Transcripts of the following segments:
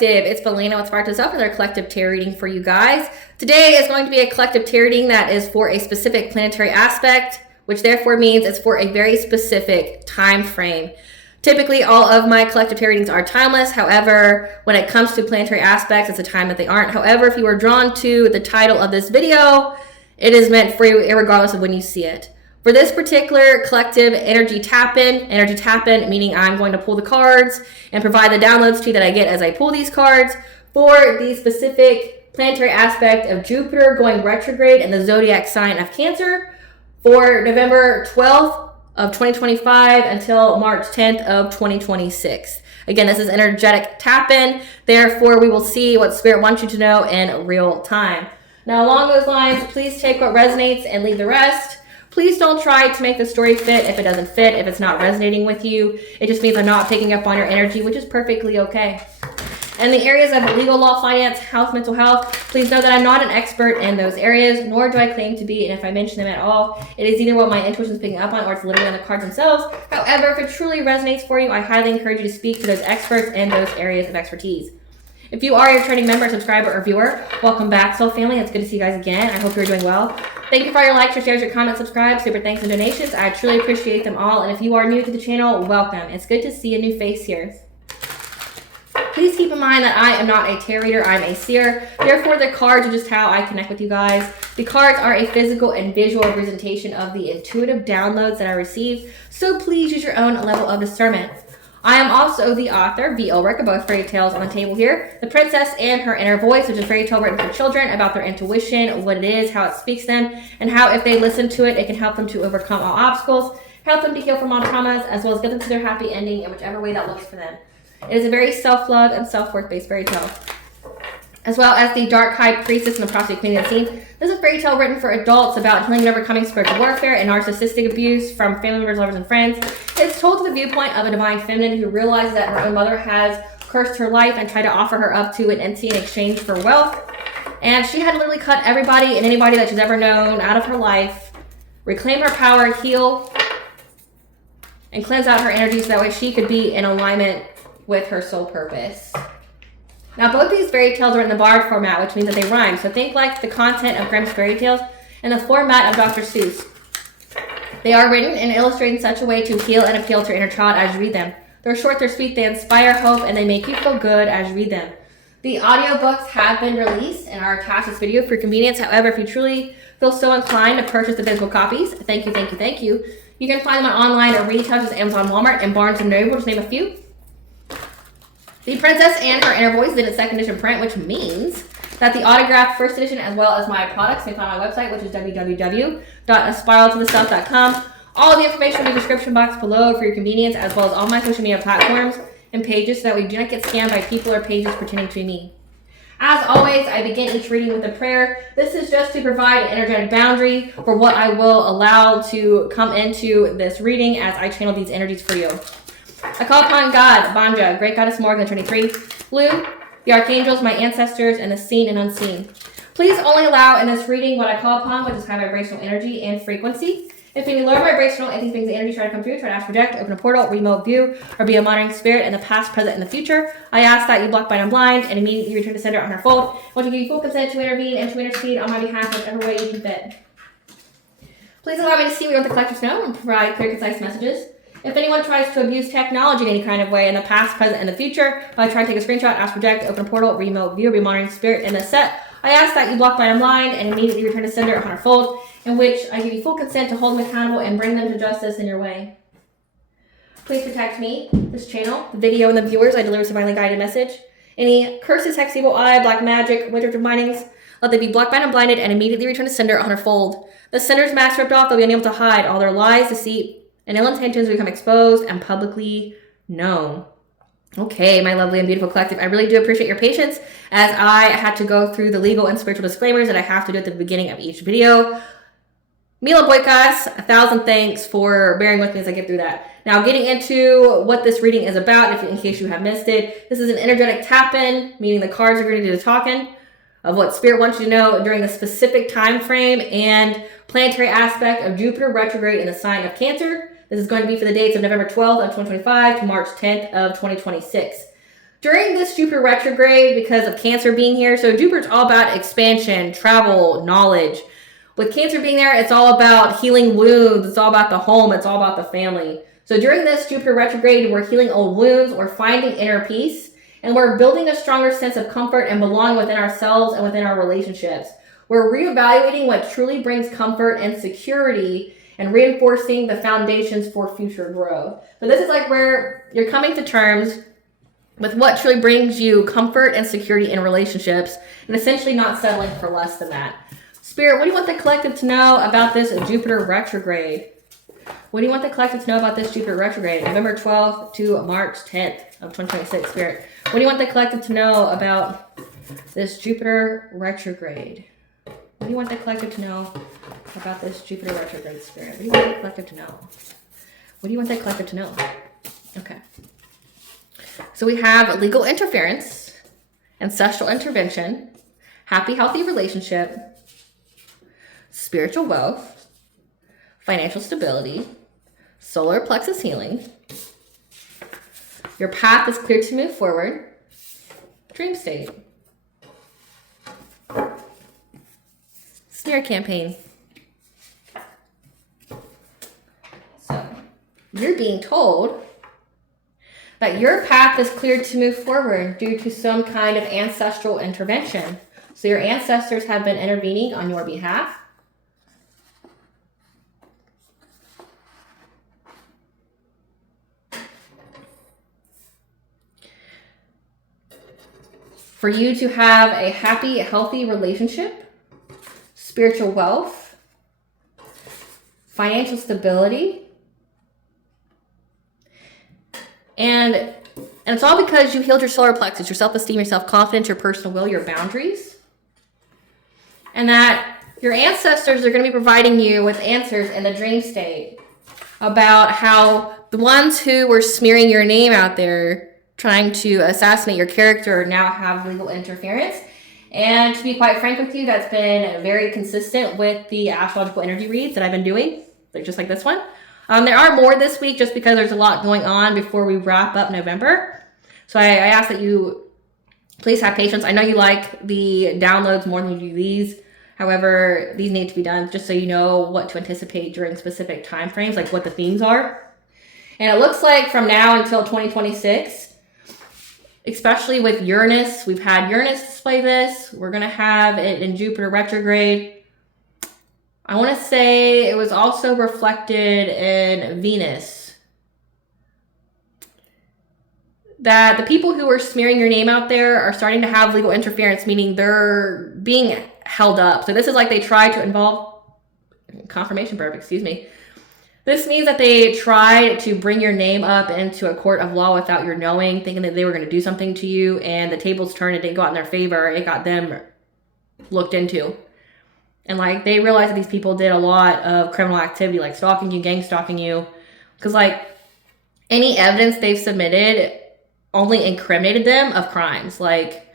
Collective. It's Belena with aspiraltotheself with our collective tarot reading for you guys. Today is going to be a collective tarot reading that is for a specific planetary aspect, which therefore means it's for a very specific time frame. Typically, all of my collective tarot readings are timeless. However, when it comes to planetary aspects, it's a time that they aren't. However, if you are drawn to the title of this video, it is meant for you regardless of when you see it. For this particular collective energy tap-in meaning I'm going to pull the cards and provide the downloads to you that I get as I pull these cards for the specific planetary aspect of Jupiter going retrograde in the zodiac sign of Cancer for November 12th of 2025 until March 10th of 2026. Again, this is energetic tap-in. Therefore, we will see what Spirit wants you to know in real time. Now, along those lines, please take what resonates and leave the rest. Please don't try to make the story fit if it doesn't fit, if it's not resonating with you. It just means I'm not picking up on your energy, which is perfectly okay. In the areas of legal, law, finance, health, mental health, please know that I'm not an expert in those areas, nor do I claim to be. And if I mention them at all, it is either what my intuition is picking up on or it's literally on the cards themselves. However, if it truly resonates for you, I highly encourage you to speak to those experts in those areas of expertise. If you are a returning member, subscriber, or viewer, welcome back, Soul Family. It's good to see you guys again. I hope you're doing well. Thank you for your likes, your shares, your comments, subscribe, super thanks, and donations. I truly appreciate them all. And if you are new to the channel, welcome. It's good to see a new face here. Please keep in mind that I am not a tarot reader, I'm a seer. Therefore, the cards are just how I connect with you guys. The cards are a physical and visual representation of the intuitive downloads that I receive. So please use your own level of discernment. I am also the author, V. Ulrich, of both fairy tales on the table here. The Princess and Her Inner Voice, which is a fairy tale written for children about their intuition, what it is, how it speaks to them, and how if they listen to it, it can help them to overcome all obstacles, help them to heal from all traumas, as well as get them to their happy ending in whichever way that looks for them. It is a very self-love and self-worth based fairy tale. As well as the Dark High Priestess and the Prostitute Queen of the Scene. This is a fairy tale written for adults about healing and overcoming spiritual warfare and narcissistic abuse from family members, lovers, and friends. It's told to the viewpoint of a divine feminine who realizes that her own mother has cursed her life and tried to offer her up to an entity in exchange for wealth. And she had literally cut everybody and anybody that she's ever known out of her life, reclaim her power, heal, and cleanse out her energy so that way she could be in alignment with her soul purpose. Now, both these fairy tales are in the bard format, which means that they rhyme. So think like the content of Grimm's fairy tales and the format of Dr. Seuss. They are written and illustrated in such a way to heal and appeal to your inner child as you read them. They're short, they're sweet, they inspire hope, and they make you feel good as you read them. The audiobooks have been released and are attached to this video for convenience. However, if you truly feel so inclined to purchase the physical copies, thank you. You can find them on online or retail, such as Amazon, Walmart, and Barnes & Noble, just name a few. The Princess and Her Inner Voice is in its second edition print, which means that the autographed first edition, as well as my products, can be found on my website, which is www.aspiraltotheself.com. All of the information in the description box below for your convenience, as well as all my social media platforms and pages, so that we do not get scammed by people or pages pretending to be me. As always, I begin each reading with a prayer. This is just to provide an energetic boundary for what I will allow to come into this reading as I channel these energies for you. I call upon God, Banja, Great Goddess Morgan, 23, Blue, the Archangels, my ancestors, and the seen and unseen. Please only allow in this reading what I call upon, which is high vibrational energy and frequency. If any low vibrational and these things the energy try to come through, try to ask, project, open a portal, remote view, or be a monitoring spirit in the past, present, and the future, I ask that you block, bind, and blind, and immediately return to sender on her fold. I want to give you full consent to intervene and to intercede on my behalf in whatever way you can fit. Please allow me to see what you want the collectives know and provide clear, concise messages. If anyone tries to abuse technology in any kind of way in the past, present, and the future, I try to take a screenshot, ask, project, open a portal, remote view, be monitoring spirit in the set, I ask that you block, bind, and blind, and immediately return to sender upon her fold, in which I give you full consent to hold them accountable and bring them to justice in your way. Please protect me, this channel, the video, and the viewers. I deliver a divinely guided message. Any curses, hex, evil eye, black magic, witchcraft bindings, let them be blocked, bind, and blinded, and immediately return to sender on her fold. The sender's mask ripped off, they'll be unable to hide. All their lies, deceit, and ill intentions become exposed and publicly known. Okay, my lovely and beautiful collective, I really do appreciate your patience as I had to go through the legal and spiritual disclaimers that I have to do at the beginning of each video. Mila Boykas, 1,000 thanks for bearing with me as I get through that. Now, getting into what this reading is about, in case you have missed it, this is an energetic tap-in, meaning the cards are going to do the talking of what Spirit wants you to know during the specific time frame and planetary aspect of Jupiter retrograde in the sign of Cancer. This is going to be for the dates of November 12th of 2025 to March 10th of 2026. During this Jupiter retrograde, because of Cancer being here, so Jupiter's all about expansion, travel, knowledge. With Cancer being there, it's all about healing wounds. It's all about the home. It's all about the family. So during this Jupiter retrograde, we're healing old wounds. We're finding inner peace. And we're building a stronger sense of comfort and belonging within ourselves and within our relationships. We're reevaluating what truly brings comfort and security and reinforcing the foundations for future growth. So this is like where you're coming to terms with what truly brings you comfort and security in relationships, and essentially not settling for less than that. Spirit, what do you want the collective to know about this Jupiter retrograde? What do you want the collective to know about this Jupiter retrograde? November 12th to March 10th of 2026, Spirit. What do you want the collective to know about this Jupiter retrograde? What do you want the collective to know about this Jupiter retrograde, Spirit? What do you want the collective to know? What do you want the collective to know? Okay. So we have legal interference, ancestral intervention, happy, healthy relationship, spiritual wealth, financial stability, solar plexus healing. Your path is clear to move forward. Dream state. Smear campaign. So you're being told that your path is cleared to move forward due to some kind of ancestral intervention. So your ancestors have been intervening on your behalf. For you to have a happy, healthy relationship, spiritual wealth, financial stability, and it's all because you healed your solar plexus, your self-esteem, your self-confidence, your personal will, your boundaries, and that your ancestors are going to be providing you with answers in the dream state about how the ones who were smearing your name out there, trying to assassinate your character, now have legal interference. And to be quite frank with you, that's been very consistent with the astrological energy reads that I've been doing, just like this one. There are more this week just because there's a lot going on before we wrap up November. So I ask that you please have patience. I know you like the downloads more than you do these. However, these need to be done just so you know what to anticipate during specific time frames, like what the themes are. And it looks like from now until 2026, especially with Uranus, we've had Uranus display this. We're going to have it in Jupiter retrograde. I want to say it was also reflected in Venus. That the people who are smearing your name out there are starting to have legal interference, meaning they're being held up. So this is like they try to involve confirmation verb, excuse me. This means that they tried to bring your name up into a court of law without your knowing, thinking that they were going to do something to you, and the tables turned. It didn't go out in their favor. It got them looked into. And like they realized that these people did a lot of criminal activity, like stalking you, gang stalking you. Because like any evidence they've submitted only incriminated them of crimes. Like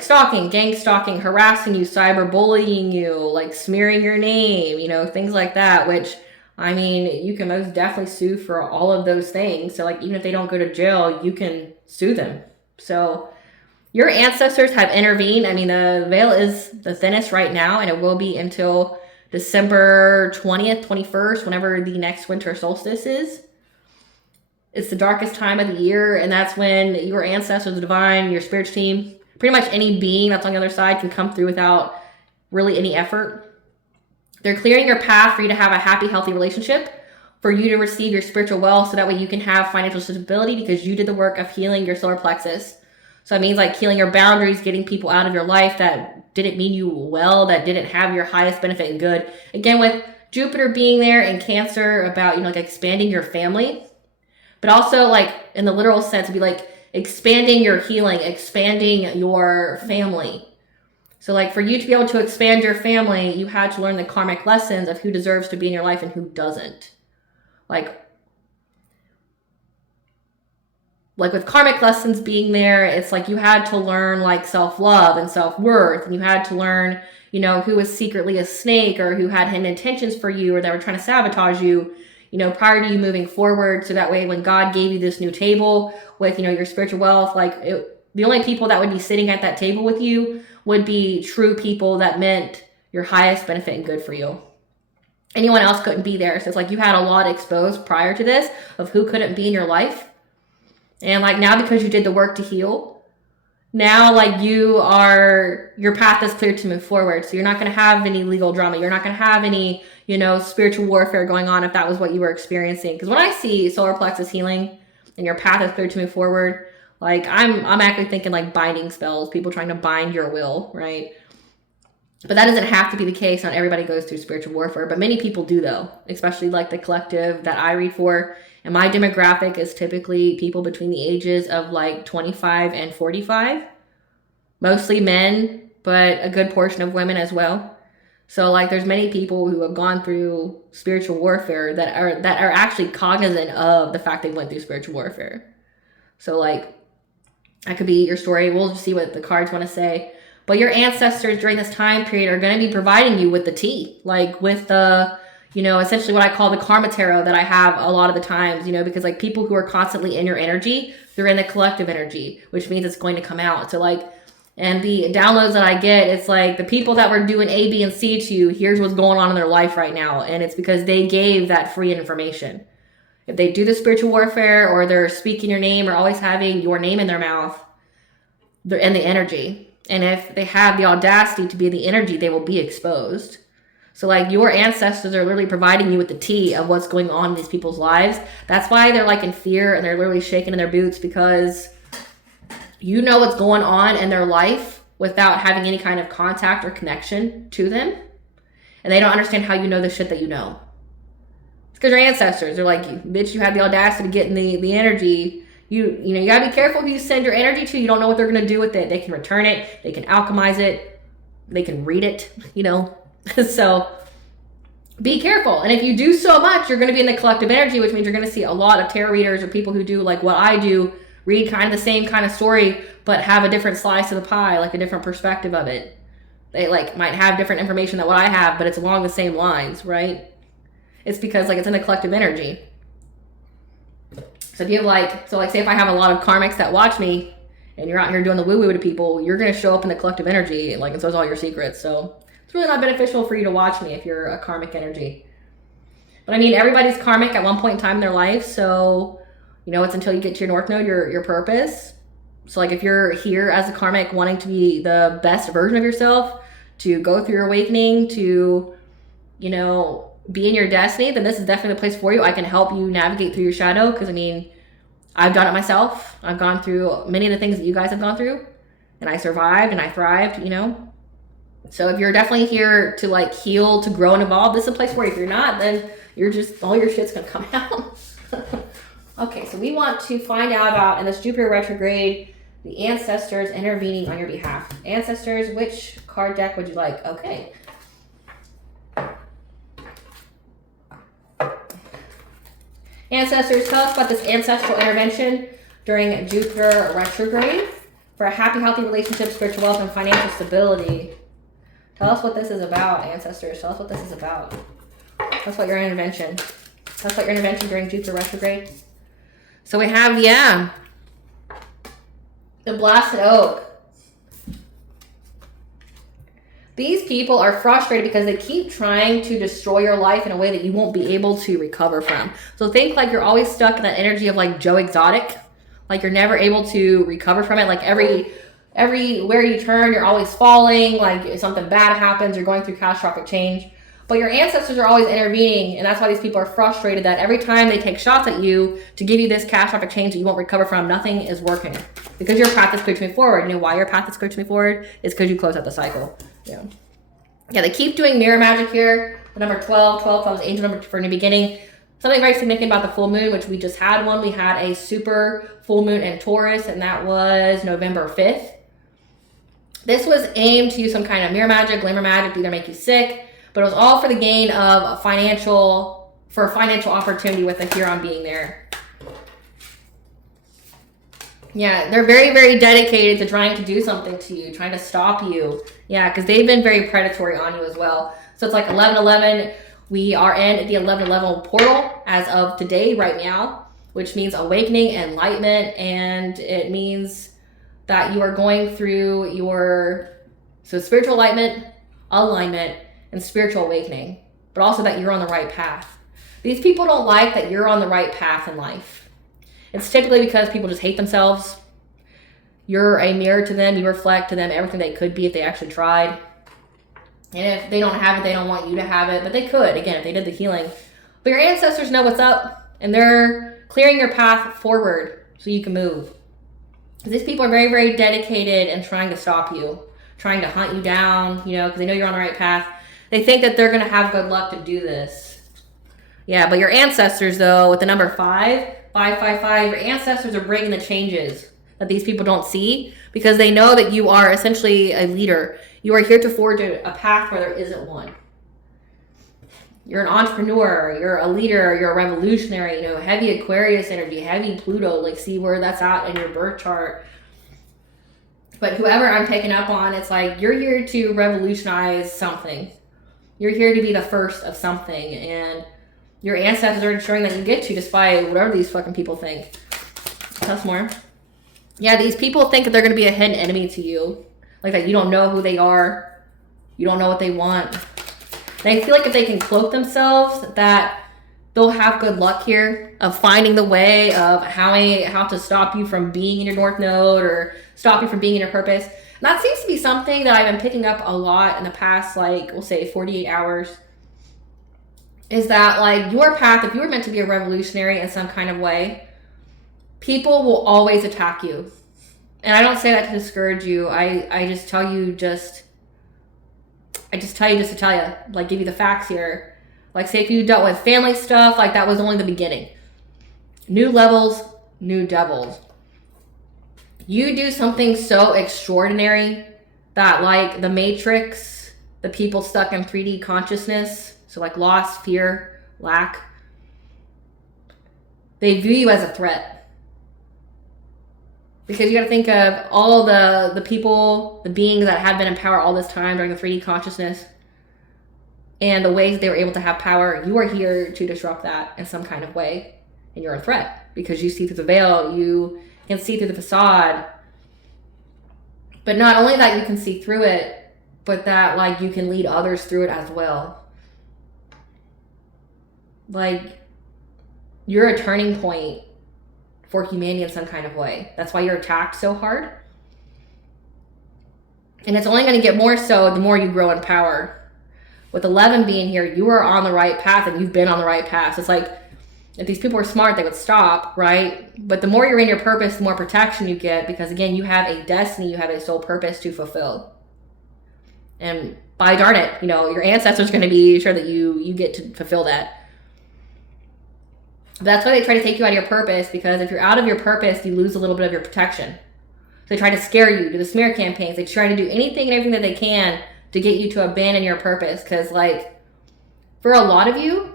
stalking, gang stalking, harassing you, cyberbullying you, like smearing your name, things like that, which, I mean, you can most definitely sue for all of those things. So like even if they don't go to jail, you can sue them. So your ancestors have intervened. I mean, the veil is the thinnest right now, and it will be until December 20th, 21st, whenever the next winter solstice is. It's the darkest time of the year, and that's when your ancestors, the divine, your spiritual team, pretty much any being that's on the other side can come through without really any effort. They're clearing your path for you to have a happy, healthy relationship, for you to receive your spiritual wealth so that way you can have financial stability because you did the work of healing your solar plexus. So it means like healing your boundaries, getting people out of your life that didn't mean you well, that didn't have your highest benefit and good. Again, with Jupiter being there in Cancer about, like expanding your family, but also like in the literal sense, it'd be like expanding your healing, expanding your family. So like for you to be able to expand your family, you had to learn the karmic lessons of who deserves to be in your life and who doesn't. Like with karmic lessons being there, it's like you had to learn like self-love and self-worth, and you had to learn, who was secretly a snake or who had hidden intentions for you or that were trying to sabotage you. prior to you moving forward. So that way, when God gave you this new table with, your spiritual wealth, the only people that would be sitting at that table with you would be true people that meant your highest benefit and good for you. Anyone else couldn't be there. So it's like you had a lot exposed prior to this of who couldn't be in your life. And now because you did the work to heal, now your path is clear to move forward. So you're not going to have any legal drama. You're not going to have any, spiritual warfare going on if that was what you were experiencing. Because when I see solar plexus healing and your path is clear to move forward, I'm actually thinking binding spells, people trying to bind your will, right? But that doesn't have to be the case. Not everybody goes through spiritual warfare, but many people do though, especially the collective that I read for. And my demographic is typically people between the ages of 25 and 45. Mostly men, but a good portion of women as well. So there's many people who have gone through spiritual warfare that are actually cognizant of the fact they went through spiritual warfare. So that could be your story. We'll just see what the cards want to say. But your ancestors during this time period are going to be providing you with the tea, with the, essentially what I call the karma tarot that I have a lot of the times, because people who are constantly in your energy, they're in the collective energy, which means it's going to come out. So and the downloads that I get, it's the people that were doing A, B, and C to you, here's what's going on in their life right now. And it's because they gave that free information. If they do the spiritual warfare or they're speaking your name or always having your name in their mouth, they're in the energy. And if they have the audacity to be in the energy, they will be exposed. So your ancestors are literally providing you with the tea of what's going on in these people's lives. That's why they're in fear and they're literally shaking in their boots, because you know what's going on in their life without having any kind of contact or connection to them. And they don't understand how you know the shit that you know. It's because your ancestors are bitch, you had the audacity to get in the energy. You gotta be careful who you send your energy to. You don't know what they're gonna do with it. They can return it, they can alchemize it, they can read it, So be careful. And if you do so much, you're gonna be in the collective energy, which means you're gonna see a lot of tarot readers or people who do what I do, read kind of the same kind of story, but have a different slice of the pie, a different perspective of it. They might have different information than what I have, but it's along the same lines, right? It's because it's in the collective energy. So if you have say if I have a lot of karmics that watch me and you're out here doing the woo-woo to people, you're going to show up in the collective energy, and so is all your secrets. So it's really not beneficial for you to watch me if you're a karmic energy. But everybody's karmic at one point in time in their life. So, it's until you get to your North Node, your purpose. So if you're here as a karmic wanting to be the best version of yourself, to go through your awakening, to, be in your destiny, then this is definitely the place for you. I can help you navigate through your shadow because I've done it myself. I've gone through many of the things that you guys have gone through, and I survived and I thrived, So if you're definitely here to heal, to grow and evolve, this is a place for you. If you're not, then you're just, all your shit's gonna come out. Okay, so we want to find out about, in this Jupiter retrograde, the ancestors intervening on your behalf. Ancestors, which card deck would you like? Okay. Ancestors, tell us about this ancestral intervention during Jupiter retrograde for a happy, healthy relationship, spiritual wealth, and financial stability. Tell us what this is about, ancestors. Tell us what this is about. Tell us about your intervention. Tell us about your intervention during Jupiter retrograde. So we have, the blasted oak. These people are frustrated because they keep trying to destroy your life in a way that you won't be able to recover from. So think you're always stuck in that energy of Joe Exotic. You're never able to recover from it. Everywhere you turn, you're always falling. If something bad happens, you're going through catastrophic change. But your ancestors are always intervening, and that's why these people are frustrated that every time they take shots at you to give you this catastrophic change that you won't recover from, nothing is working. Because your path is clear to move forward. Why your path is clear to move forward is because you close out the cycle. Yeah, they keep doing mirror magic here. The number 12. 12 is angel number for new beginning. Something very significant about the full moon, which we just had one. We had a super full moon in Taurus, and that was November 5th. This was aimed to use some kind of mirror magic, glimmer magic to either make you sick, but it was all for the gain of financial opportunity with the Huron being there. Yeah, they're very, very dedicated to trying to do something to you, trying to stop you. Yeah, because they've been very predatory on you as well. So it's 1111. We are in the 11 level portal as of today, right now, which means awakening, enlightenment, and it means that you are going through so spiritual enlightenment, alignment, and spiritual awakening, but also that you're on the right path. These people don't like that you're on the right path in life. It's typically because people just hate themselves. You're a mirror to them. You reflect to them everything they could be if they actually tried. And if they don't have it, they don't want you to have it, but they could, again, if they did the healing. But your ancestors know what's up, and they're clearing your path forward so you can move. These people are very, very dedicated and trying to stop you, trying to hunt you down, because they know you're on the right path. They think that they're going to have good luck to do this. Yeah, but your ancestors, though, with the number 555, your ancestors are bringing the changes that these people don't see because they know that you are essentially a leader. You are here to forge a path where there isn't one. You're an entrepreneur, you're a leader, you're a revolutionary, heavy Aquarius energy, heavy Pluto, see where that's at in your birth chart. But whoever I'm picking up on, it's like you're here to revolutionize something. You're here to be the first of something, and your ancestors are ensuring that you get to, despite whatever these fucking people think. Tell us more. Yeah, these people think that they're going to be a hidden enemy to you. Like that you don't know who they are. You don't know what they want. They feel like if they can cloak themselves, that they'll have good luck here of finding the way of how to stop you from being in your North Node or stop you from being in your purpose. And that seems to be something that I've been picking up a lot in the past, we'll say 48 hours. Is that your path, if you were meant to be a revolutionary in some kind of way, people will always attack you. And I don't say that to discourage you. I just tell you to tell you, give you the facts here. Say if you dealt with family stuff, that was only the beginning. New levels, new devils. You do something so extraordinary that the Matrix, the people stuck in 3D consciousness, so loss, fear, lack, they view you as a threat. Because you got to think of all the people, the beings that have been in power all this time during the 3D consciousness and the ways they were able to have power. You are here to disrupt that in some kind of way. And you're a threat because you see through the veil. You can see through the facade. But not only that you can see through it, but that you can lead others through it as well. You're a turning point for humanity in some kind of way. That's why you're attacked so hard. And it's only going to get more so the more you grow in power. With 11 being here, you are on the right path and you've been on the right path. It's if these people were smart, they would stop, right? But the more you're in your purpose, the more protection you get because, again, you have a destiny, you have a soul purpose to fulfill. And by darn it, your ancestors are going to be sure that you get to fulfill that. That's why they try to take you out of your purpose, because if you're out of your purpose, you lose a little bit of your protection. So they try to scare you, do the smear campaigns. They try to do anything and everything that they can to get you to abandon your purpose. Because, for a lot of you,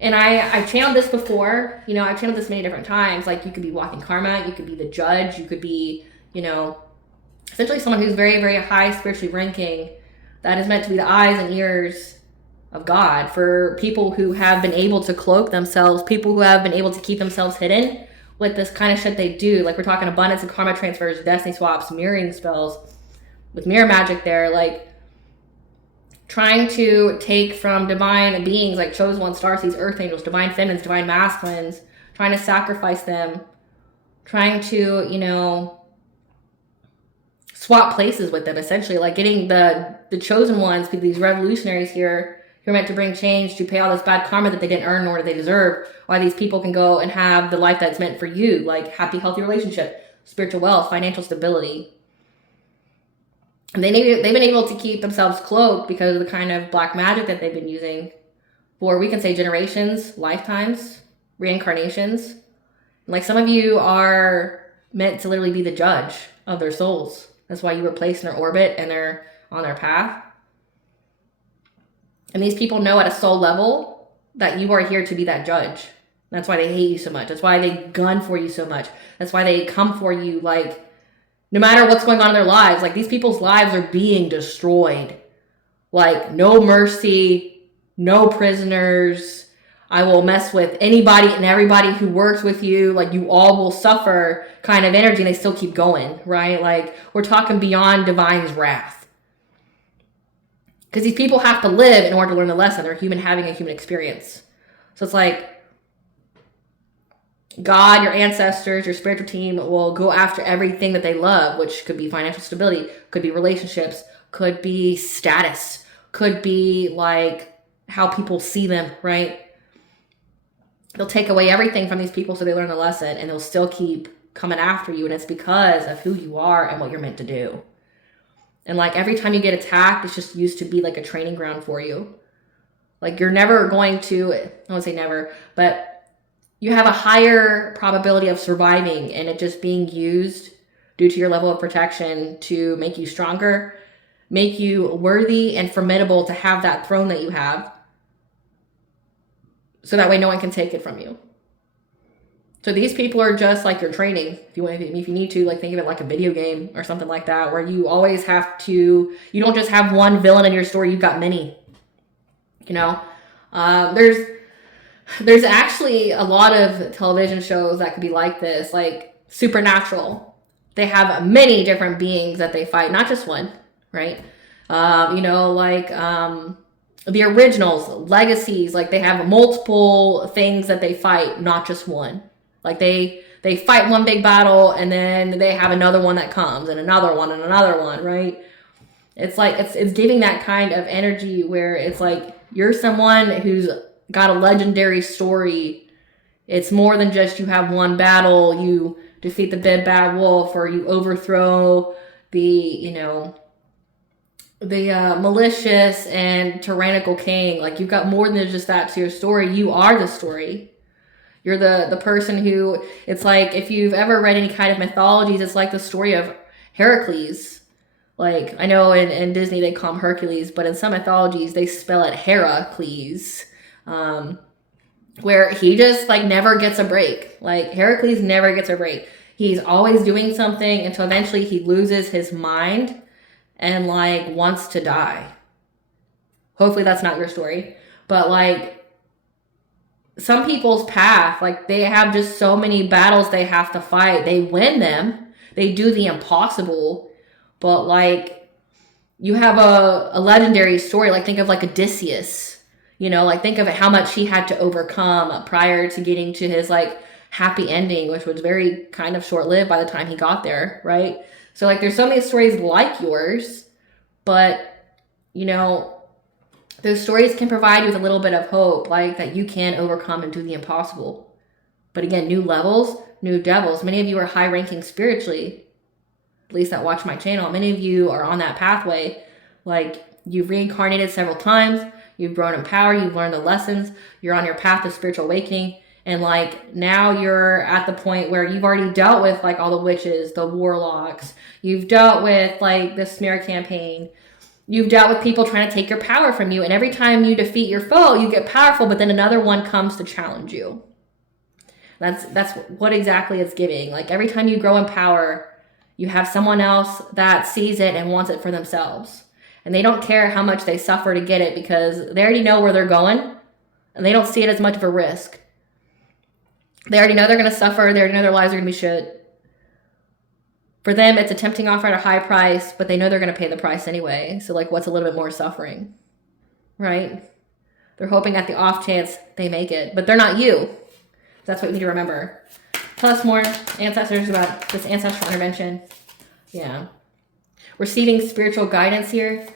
and I've channeled this before, I've channeled this many different times. You could be walking karma, you could be the judge, you could be, essentially someone who's very, very high spiritually ranking that is meant to be the eyes and ears of God for people who have been able to cloak themselves, people who have been able to keep themselves hidden with this kind of shit they do. We're talking abundance and karma transfers, destiny swaps, mirroring spells, with mirror magic there, trying to take from divine beings like chosen ones, starseeds, earth angels, divine feminines, divine masculines, trying to sacrifice them, trying to, swap places with them, essentially, getting the chosen ones, these revolutionaries here, who are meant to bring change, to pay all this bad karma that they didn't earn nor did they deserve, why these people can go and have the life that's meant for you, happy, healthy relationship, spiritual wealth, financial stability. And they've been able to keep themselves cloaked because of the kind of black magic that they've been using for, we can say, generations, lifetimes, reincarnations. Some of you are meant to literally be the judge of their souls. That's why you were placed in their orbit and they're on their path. And these people know at a soul level that you are here to be that judge. That's why they hate you so much. That's why they gun for you so much. That's why they come for you no matter what's going on in their lives. These people's lives are being destroyed. No mercy, no prisoners. I will mess with anybody and everybody who works with you. Like, you all will suffer kind of energy, and they still keep going, right? Like, we're talking beyond divine's wrath. Because these people have to live in order to learn the lesson. They're human having a human experience. So it's like, God, your ancestors, your spiritual team will go after everything that they love, which could be financial stability, could be relationships, could be status, could be like how people see them, right? They'll take away everything from these people so they learn the lesson, and they'll still keep coming after you. And it's because of who you are and what you're meant to do. And like, every time you get attacked, it's just used to be like a training ground for you. Like, you're never going to, I won't say never, but you have a higher probability of surviving, and it just being used due to your level of protection to make you stronger, make you worthy and formidable to have that throne that you have. So that way no one can take it from you. So these people are just like your training. If you need to, like, think of it like a video game or something like that, where you always have to, you don't just have one villain in your story, you've got many. You know, there's actually a lot of television shows that could be like this, like Supernatural. They have many different beings that they fight, not just one, right? The originals, legacies, like they have multiple things that they fight, not just one. Like they fight one big battle, and then they have another one that comes, and another one, right? It's like, it's giving that kind of energy where it's like, you're someone who's got a legendary story. It's more than just you have one battle, you defeat the big bad wolf, or you overthrow the malicious and tyrannical king. Like, you've got more than just that to your story. You are the story. You're the person who, it's like, if you've ever read any kind of mythologies, it's like the story of Heracles. Like, I know in Disney they call him Hercules, but in some mythologies they spell it Heracles. Where he just like never gets a break. Like, Heracles never gets a break. He's always doing something until eventually he loses his mind and like wants to die. Hopefully that's not your story. But like, some people's path, like, they have just so many battles they have to fight. They win them. They do the impossible. But like, you have a legendary story. Like, think of like Odysseus. You know, like, think of how much he had to overcome prior to getting to his like happy ending, which was very kind of short-lived by the time he got there, right? So like, there's so many stories like yours, but you know, those stories can provide you with a little bit of hope, like that you can overcome and do the impossible. But again, new levels, new devils. Many of you are high-ranking spiritually, at least that watch my channel. Many of you are on that pathway. Like, you've reincarnated several times. You've grown in power. You've learned the lessons. You're on your path to spiritual awakening. And like, now you're at the point where you've already dealt with like all the witches, the warlocks. You've dealt with like the smear campaign. You've dealt with people trying to take your power from you. And every time you defeat your foe, you get powerful, but then another one comes to challenge you. That's what exactly it's giving. Like, every time you grow in power, you have someone else that sees it and wants it for themselves. And they don't care how much they suffer to get it, because they already know where they're going and they don't see it as much of a risk. They already know they're going to suffer. They already know their lives are going to be shit. For them, it's a tempting offer at a high price, but they know they're going to pay the price anyway. So like, what's a little bit more suffering, right? They're hoping at the off chance they make it, but they're not you. That's what you need to remember. Tell us more, ancestors, about this ancestral intervention. Yeah. Receiving spiritual guidance here.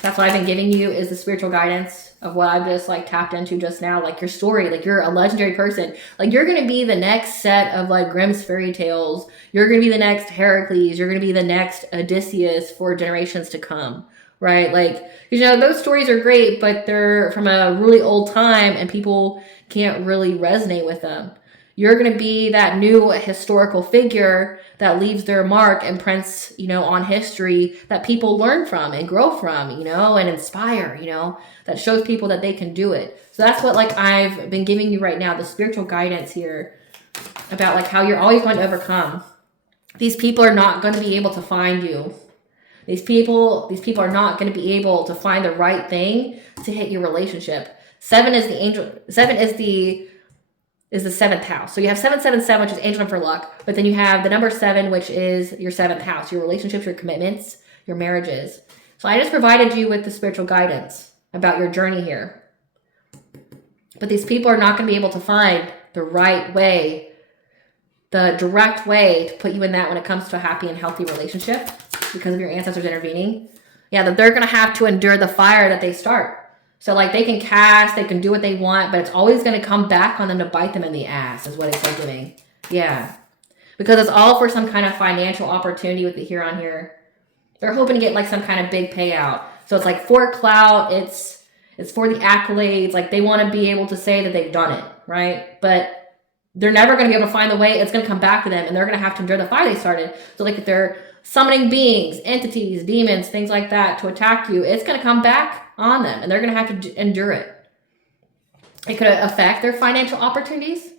That's what I've been giving you, is the spiritual guidance of what I've just like tapped into just now. Like, your story, like, you're a legendary person. Like, you're going to be the next set of like Grimm's fairy tales. You're going to be the next Heracles. You're going to be the next Odysseus for generations to come, right? Like, you know, those stories are great, but they're from a really old time and people can't really resonate with them. You're going to be that new historical figure that leaves their mark and prints, you know, on history that people learn from and grow from, you know, and inspire, you know, that shows people that they can do it. So that's what like I've been giving you right now, the spiritual guidance here about like how you're always going to overcome. These people are not going to be able to find you. These people are not going to be able to find the right thing to hit your relationship. 7 is the angel. 7 is the 7th house. So you have 777, which is angel number for luck. But then you have the number 7, which is your 7th house, your relationships, your commitments, your marriages. So I just provided you with the spiritual guidance about your journey here. But these people are not going to be able to find the right way, the direct way to put you in that when it comes to a happy and healthy relationship because of your ancestors intervening. Yeah, that they're going to have to endure the fire that they start. So like they can cast, they can do what they want, but it's always going to come back on them to bite them in the ass is what it's like doing. Yeah. Because it's all for some kind of financial opportunity with the here on here. They're hoping to get like some kind of big payout. So it's like for clout, it's for the accolades. Like they want to be able to say that they've done it, right? But they're never going to be able to find the way. It's going to come back to them and they're going to have to endure the fire they started. So like if they're summoning beings, entities, demons, things like that to attack you, it's going to come back on them and they're going to have to endure it. It could affect their financial opportunities.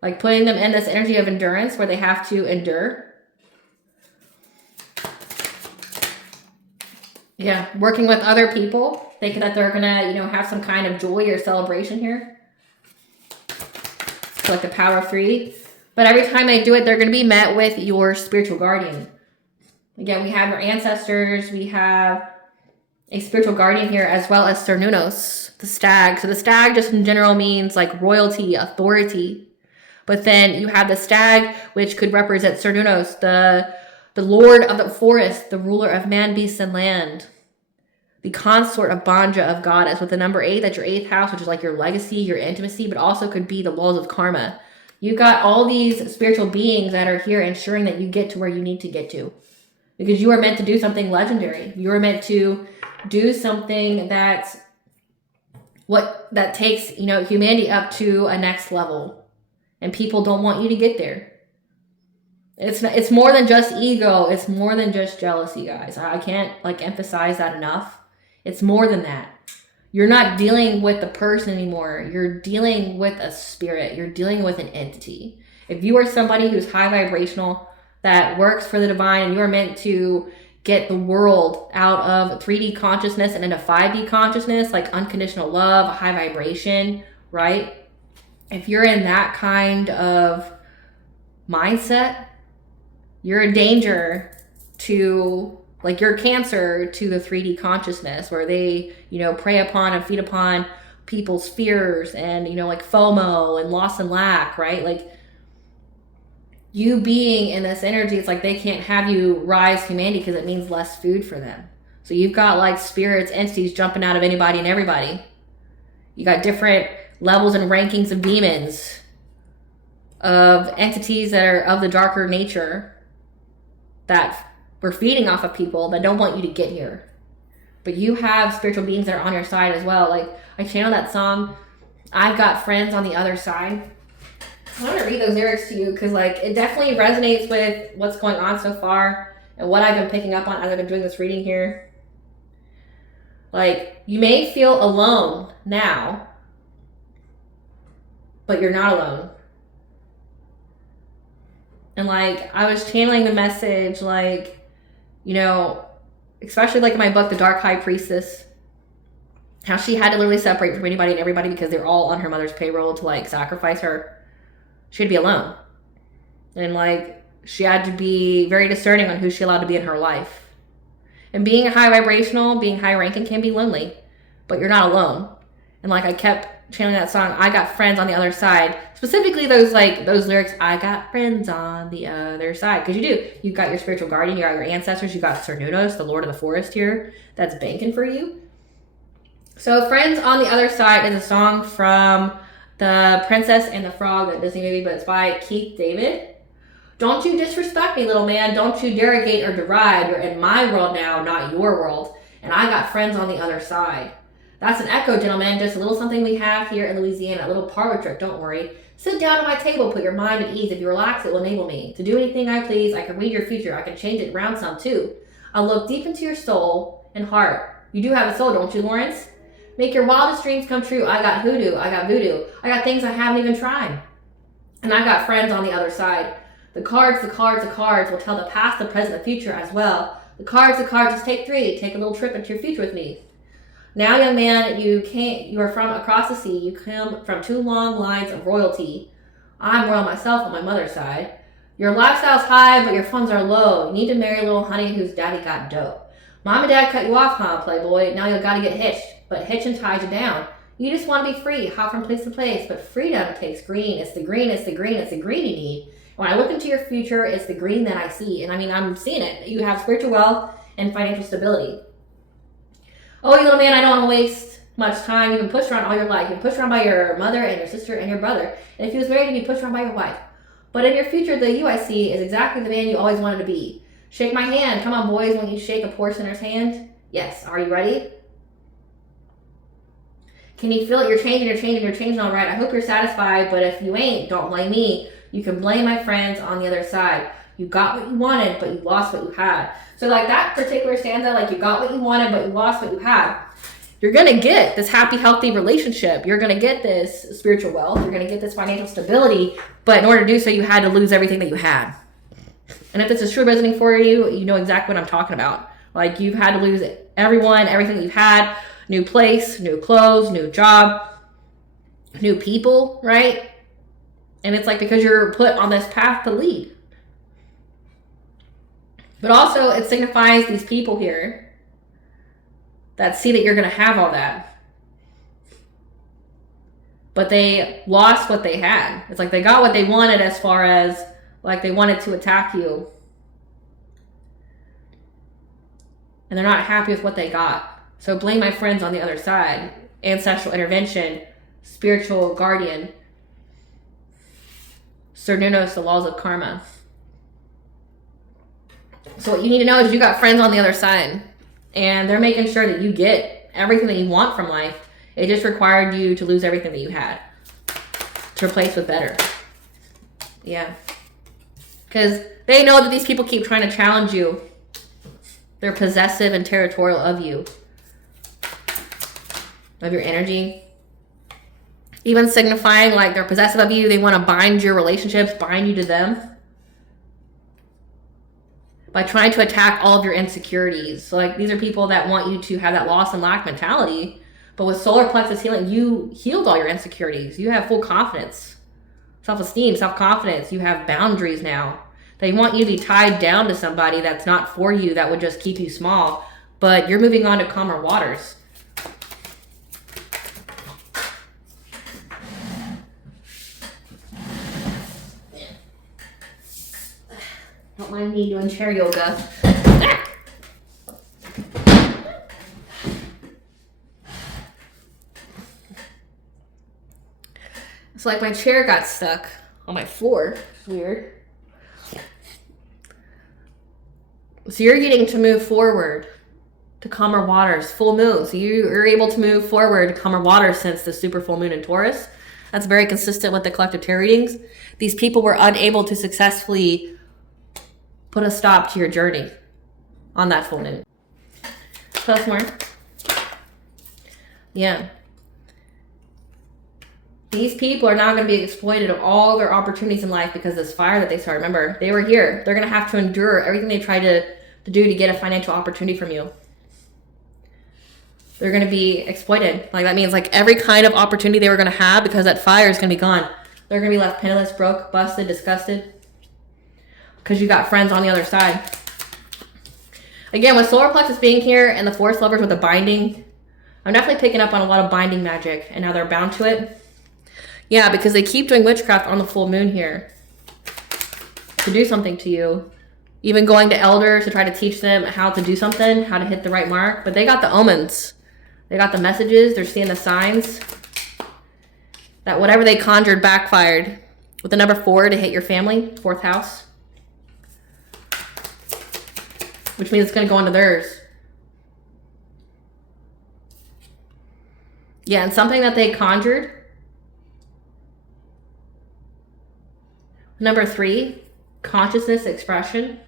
Like putting them in this energy of endurance where they have to endure. Yeah, working with other people, thinking that they're going to, have some kind of joy or celebration here. So like the power of 3. But every time they do it, they're going to be met with your spiritual guardian. Again, we have your ancestors. We have a spiritual guardian here as well as Cernunnos, the stag. So the stag just in general means like royalty, authority. But then you have the stag, which could represent Cernunnos, the lord of the forest, the ruler of man, beasts, and land. The consort of Banja of goddess with the number 8, that's your 8th house, which is like your legacy, your intimacy, but also could be the laws of karma. You've got all these spiritual beings that are here ensuring that you get to where you need to get to. Because you are meant to do something legendary. You are meant to do something that takes, humanity up to a next level. And people don't want you to get there. It's more than just ego. It's more than just jealousy, guys. I can't emphasize that enough. It's more than that. You're not dealing with the person anymore. You're dealing with a spirit. You're dealing with an entity. If you are somebody who's high vibrational, that works for the divine, and you're meant to get the world out of 3D consciousness and into 5D consciousness, like unconditional love, high vibration, right? If you're in that kind of mindset, you're a danger to, like you're cancer to the 3D consciousness where they, prey upon and feed upon people's fears and, like FOMO and loss and lack, right? Like you being in this energy, it's like they can't have you rise humanity because it means less food for them. So you've got like spirits, entities jumping out of anybody and everybody. You got different levels and rankings of demons, of entities that are of the darker nature that we're feeding off of people that don't want you to get here. But you have spiritual beings that are on your side as well. Like I channel that song, I've got friends on the other side. I want to read those lyrics to you because it definitely resonates with what's going on so far and what I've been picking up on as I've been doing this reading here. You may feel alone now, but you're not alone. And I was channeling the message, especially in my book, The Dark High Priestess, how she had to literally separate from anybody and everybody because they're all on her mother's payroll to sacrifice her. She had to be alone. And she had to be very discerning on who she allowed to be in her life. And being high vibrational, being high ranking can be lonely, but you're not alone. And I kept channeling that song, I got friends on the other side. Specifically those lyrics, I got friends on the other side. Because you do. You've got your spiritual guardian, you got your ancestors, you got Cernunnos, the lord of the forest here, that's banking for you. So Friends on the Other Side is a song from The Princess and the Frog, that Disney movie, but it's by Keith David. Don't you disrespect me, little man. Don't you derogate or deride. You're in my world now, not your world. And I got friends on the other side. That's an echo, gentlemen. Just a little something we have here in Louisiana. A little parlor trick, don't worry. Sit down at my table, put your mind at ease. If you relax, it will enable me to do anything I please. I can read your future. I can change it around some, too. I'll look deep into your soul and heart. You do have a soul, don't you, Lawrence? Make your wildest dreams come true. I got hoodoo. I got voodoo. I got things I haven't even tried. And I got friends on the other side. The cards will tell the past, the present, the future as well. The cards, just take 3. Take a little trip into your future with me. Now, young man, you are from across the sea. You come from 2 long lines of royalty. I'm royal myself on my mother's side. Your lifestyle's high, but your funds are low. You need to marry a little honey whose daddy got dope. Mom and dad cut you off, huh, playboy? Now you gotta get hitched. But hitching ties you down. You just want to be free, hop from place to place. But freedom takes green. It's the green you need. When I look into your future, it's the green that I see. And I mean, I'm seeing it. You have spiritual wealth and financial stability. Oh, you little man, I don't want to waste much time. You've been pushed around all your life. You've been pushed around by your mother and your sister and your brother. And if you was married, you'd be pushed around by your wife. But in your future, the you I see is exactly the man you always wanted to be. Shake my hand. Come on, boys, when you shake a poor sinner's hand. Yes, are you ready? Can you feel it? You're changing all right. I hope you're satisfied, but if you ain't, don't blame me. You can blame my friends on the other side. You got what you wanted, but you lost what you had. So like that particular stanza, like you got what you wanted, but you lost what you had. You're going to get this happy, healthy relationship. You're going to get this spiritual wealth. You're going to get this financial stability. But in order to do so, you had to lose everything that you had. And if this is true resonating for you, you know exactly what I'm talking about. Like you've had to lose everyone, everything that you've had, new place, new clothes, new job, new people, right? And it's like because you're put on this path to lead. But also it signifies these people here that see that you're going to have all that. But they lost what they had. It's like they got what they wanted as far as like they wanted to attack you. And they're not happy with what they got. So blame my friends on the other side. Ancestral intervention, spiritual guardian. Cernunos, the laws of karma. So what you need to know is you got friends on the other side. And they're making sure that you get everything that you want from life. It just required you to lose everything that you had to replace with better. Yeah. Because they know that these people keep trying to challenge you. They're possessive and territorial of you. Of your energy. Even signifying like they're possessive of you. They want to bind your relationships, bind you to them. By trying to attack all of your insecurities. So like these are people that want you to have that loss and lack mentality. But with solar plexus healing, you healed all your insecurities. You have full confidence, self-esteem, self-confidence. You have boundaries now. They want you to be tied down to somebody that's not for you, that would just keep you small. But you're moving on to calmer waters. Don't mind me doing chair yoga. It's like my chair got stuck on my floor. It's weird. So you're getting to move forward to calmer waters, full moon. So you are able to move forward to calmer waters since the super full moon in Taurus. That's very consistent with the collective tarot readings. These people were unable to successfully put a stop to your journey on that full moon. Tell us more. Yeah. These people are now going to be exploited of all their opportunities in life because of this fire that they saw. Remember, they were here. They're going to have to endure everything they tried to do to get a financial opportunity from you. They're going to be exploited. Like that means like every kind of opportunity they were going to have because that fire is going to be gone. They're going to be left penniless, broke, busted, disgusted. Because you got friends on the other side. Again, with solar plexus being here and the force lovers with the binding, I'm definitely picking up on a lot of binding magic and how they're bound to it. Yeah, because they keep doing witchcraft on the full moon here to do something to you. Even going to elders to try to teach them how to do something, how to hit the right mark. But they got the omens. They got the messages. They're seeing the signs that whatever they conjured backfired. With the number 4 to hit your family, 4th house. Which means it's going to go into theirs. Yeah, and something that they conjured. Number 3, consciousness expression.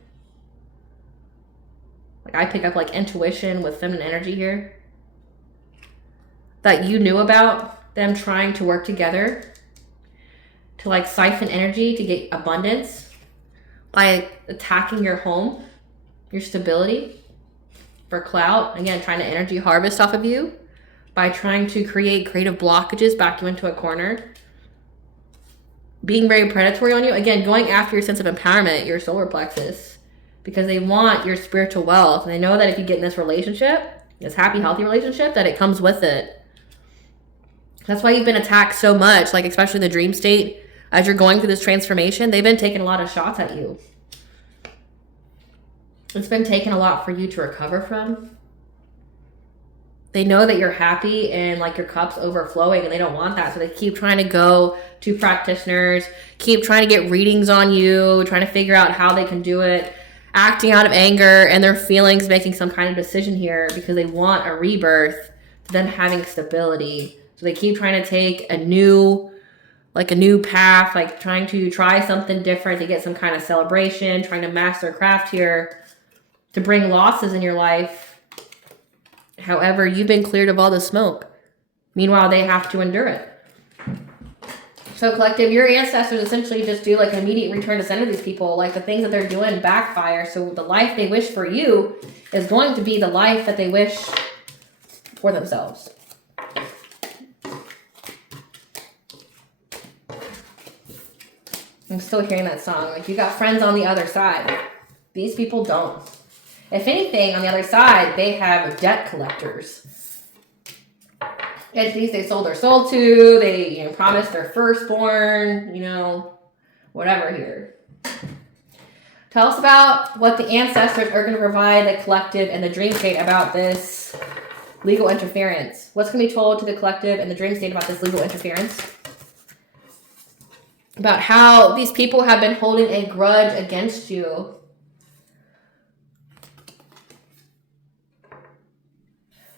Like I pick up like intuition with feminine energy here. That you knew about them trying to work together to like siphon energy to get abundance. by attacking your home, your stability, for clout. Again, trying to energy harvest off of you by trying to create creative blockages, back you into a corner. Being very predatory on you. Again, going after your sense of empowerment, your solar plexus, because they want your spiritual wealth. And they know that if you get in this relationship, this happy, healthy relationship, that it comes with it. That's why you've been attacked so much, like especially the dream state. As you're going through this transformation, they've been taking a lot of shots at you. It's been taking a lot for you to recover from. They know that you're happy and like your cup's overflowing, and they don't want that. So they keep trying to go to practitioners, keep trying to get readings on you, trying to figure out how they can do it, acting out of anger and their feelings, making some kind of decision here because they want a rebirth, them having stability. So they keep trying to take a new path, like trying to try something different to get some kind of celebration, trying to master their craft here to bring losses in your life. However, you've been cleared of all the smoke. Meanwhile, they have to endure it. So collective, your ancestors essentially just do like an immediate return to sender to these people. Like the things that they're doing backfire. So the life they wish for you is going to be the life that they wish for themselves. I'm still hearing that song. Like, you got friends on the other side. These people don't. If anything, on the other side, they have debt collectors. Entities they sold their soul to. They, promised their firstborn, whatever here. Tell us about what the ancestors are going to provide the collective and the dream state about this legal interference. What's going to be told to the collective and the dream state about this legal interference? About how these people have been holding a grudge against you.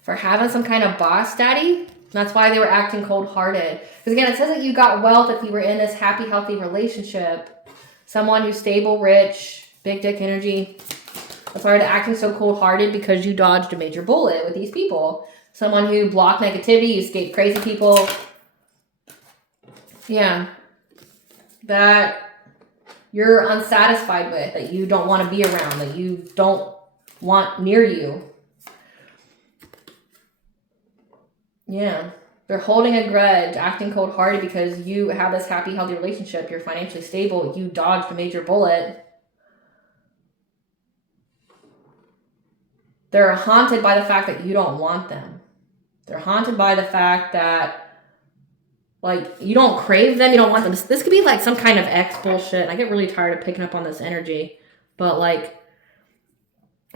For having some kind of boss daddy. That's why they were acting cold-hearted. Because again, it says that you got wealth if you were in this happy, healthy relationship. Someone who's stable, rich, big dick energy. That's why they're acting so cold-hearted, because you dodged a major bullet with these people. Someone who blocked negativity, you escaped crazy people. Yeah. That you're unsatisfied with, that you don't want to be around, that you don't want near you. Yeah. They're holding a grudge, acting cold-hearted because you have this happy, healthy relationship. You're financially stable. You dodged a major bullet. They're haunted by the fact that you don't want them. They're haunted by the fact that you don't crave them, you don't want them. This could be like some kind of ex bullshit. I get really tired of picking up on this energy. But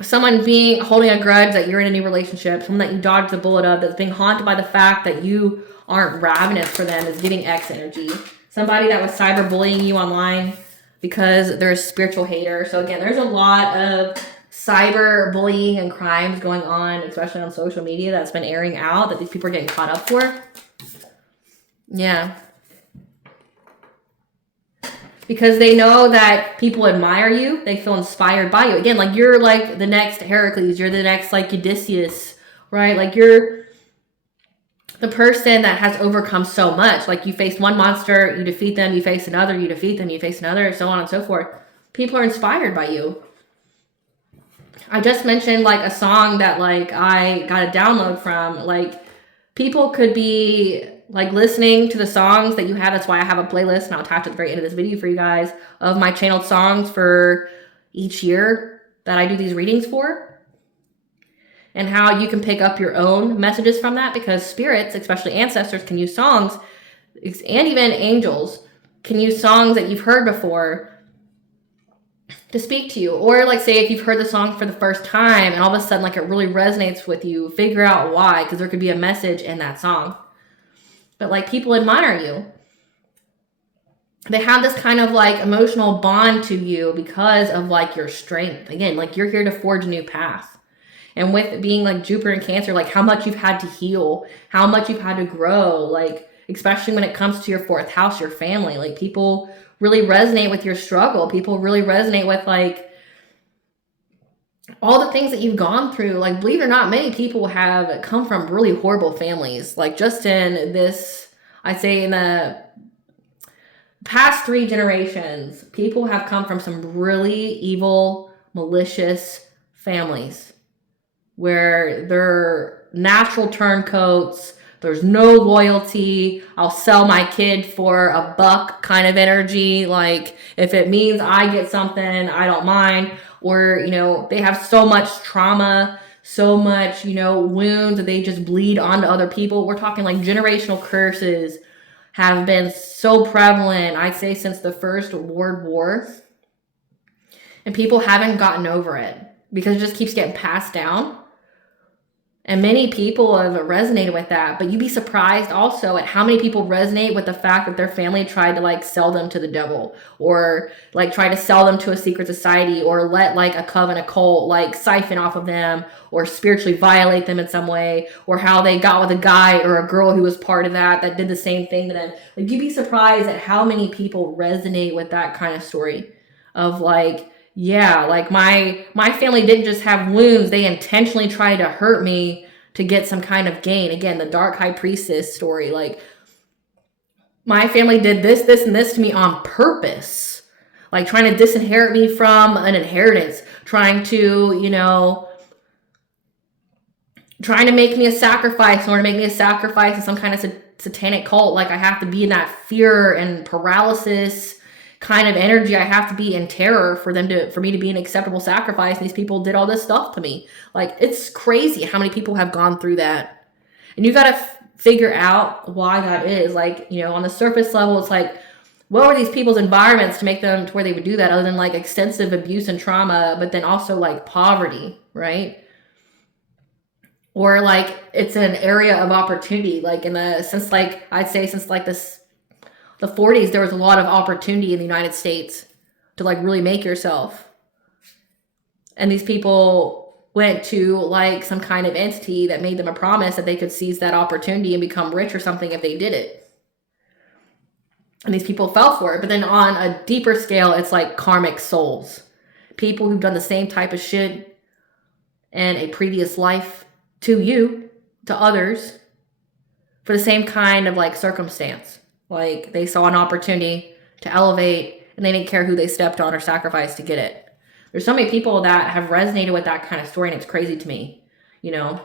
someone holding a grudge that you're in a new relationship, someone that you dodged the bullet of, that's being haunted by the fact that you aren't ravenous for them, is getting ex energy. Somebody that was cyberbullying you online because they're a spiritual hater. So again, there's a lot of cyberbullying and crimes going on, especially on social media, that's been airing out that these people are getting caught up for. Yeah. Because they know that people admire you. They feel inspired by you. Again, you're like the next Heracles. You're the next Odysseus, right? You're the person that has overcome so much. You face one monster, you defeat them, you face another, you defeat them, you face another, so on and so forth. People are inspired by you. I just mentioned a song that I got a download from. People could be listening to the songs that you have. That's why I have a playlist, and I'll attach at the very end of this video for you guys, of my channeled songs for each year that I do these readings for, and how you can pick up your own messages from that, because spirits, especially ancestors, can use songs, and even angels can use songs that you've heard before to speak to you. Or say if you've heard the song for the first time and all of a sudden it really resonates with you, figure out why, because there could be a message in that song. But people admire you. They have this kind of emotional bond to you because of your strength. Again, you're here to forge a new path. And with it being Jupiter and Cancer, how much you've had to heal, how much you've had to grow, especially when it comes to your fourth house, your family. People really resonate with your struggle. People really resonate with all the things that you've gone through. Believe it or not, many people have come from really horrible families. Just in this, I'd say in the past 3 generations, people have come from some really evil, malicious families where they're natural turncoats. There's no loyalty. I'll sell my kid for a buck kind of energy. Like, if it means I get something, I don't mind. Or, you know, they have so much trauma, so much, you know, wounds that they just bleed onto other people. We're talking like generational curses have been so prevalent, I'd say, since the First World War. And people haven't gotten over it because it just keeps getting passed down. And many people have resonated with that, but you'd be surprised also at how many people resonate with the fact that their family tried to like sell them to the devil, or like try to sell them to a secret society, or let like a coven, a cult like siphon off of them, or spiritually violate them in some way, or how they got with a guy or a girl who was part of that did the same thing to them. Like, you'd be surprised at how many people resonate with that kind of story of like, yeah, like my family didn't just have wounds. They intentionally tried to hurt me to get some kind of gain. Again, the dark high priestess story. Like, my family did this, this, and this to me on purpose. Like, trying to disinherit me from an inheritance. Trying to, you know, trying to make me a sacrifice in order to make me a sacrifice in some kind of satanic cult. Like, I have to be in that fear and paralysis kind of energy. I have to be in terror for me to be an acceptable sacrifice. And these people did all this stuff to me. Like, it's crazy how many people have gone through that. And you got to figure out why that is. Like, you know, on the surface level, it's like, what were these people's environments to make them to where they would do that, other than like extensive abuse and trauma, but then also like poverty, right? Or like it's an area of opportunity. Like, since like the 40s, there was a lot of opportunity in the United States to like really make yourself. And these people went to like some kind of entity that made them a promise that they could seize that opportunity and become rich or something if they did it. And these people fell for it. But then on a deeper scale, it's like karmic souls. People who've done the same type of shit in a previous life to you, to others, for the same kind of like circumstance. Like, they saw an opportunity to elevate and they didn't care who they stepped on or sacrificed to get it. There's so many people that have resonated with that kind of story, and it's crazy to me, you know.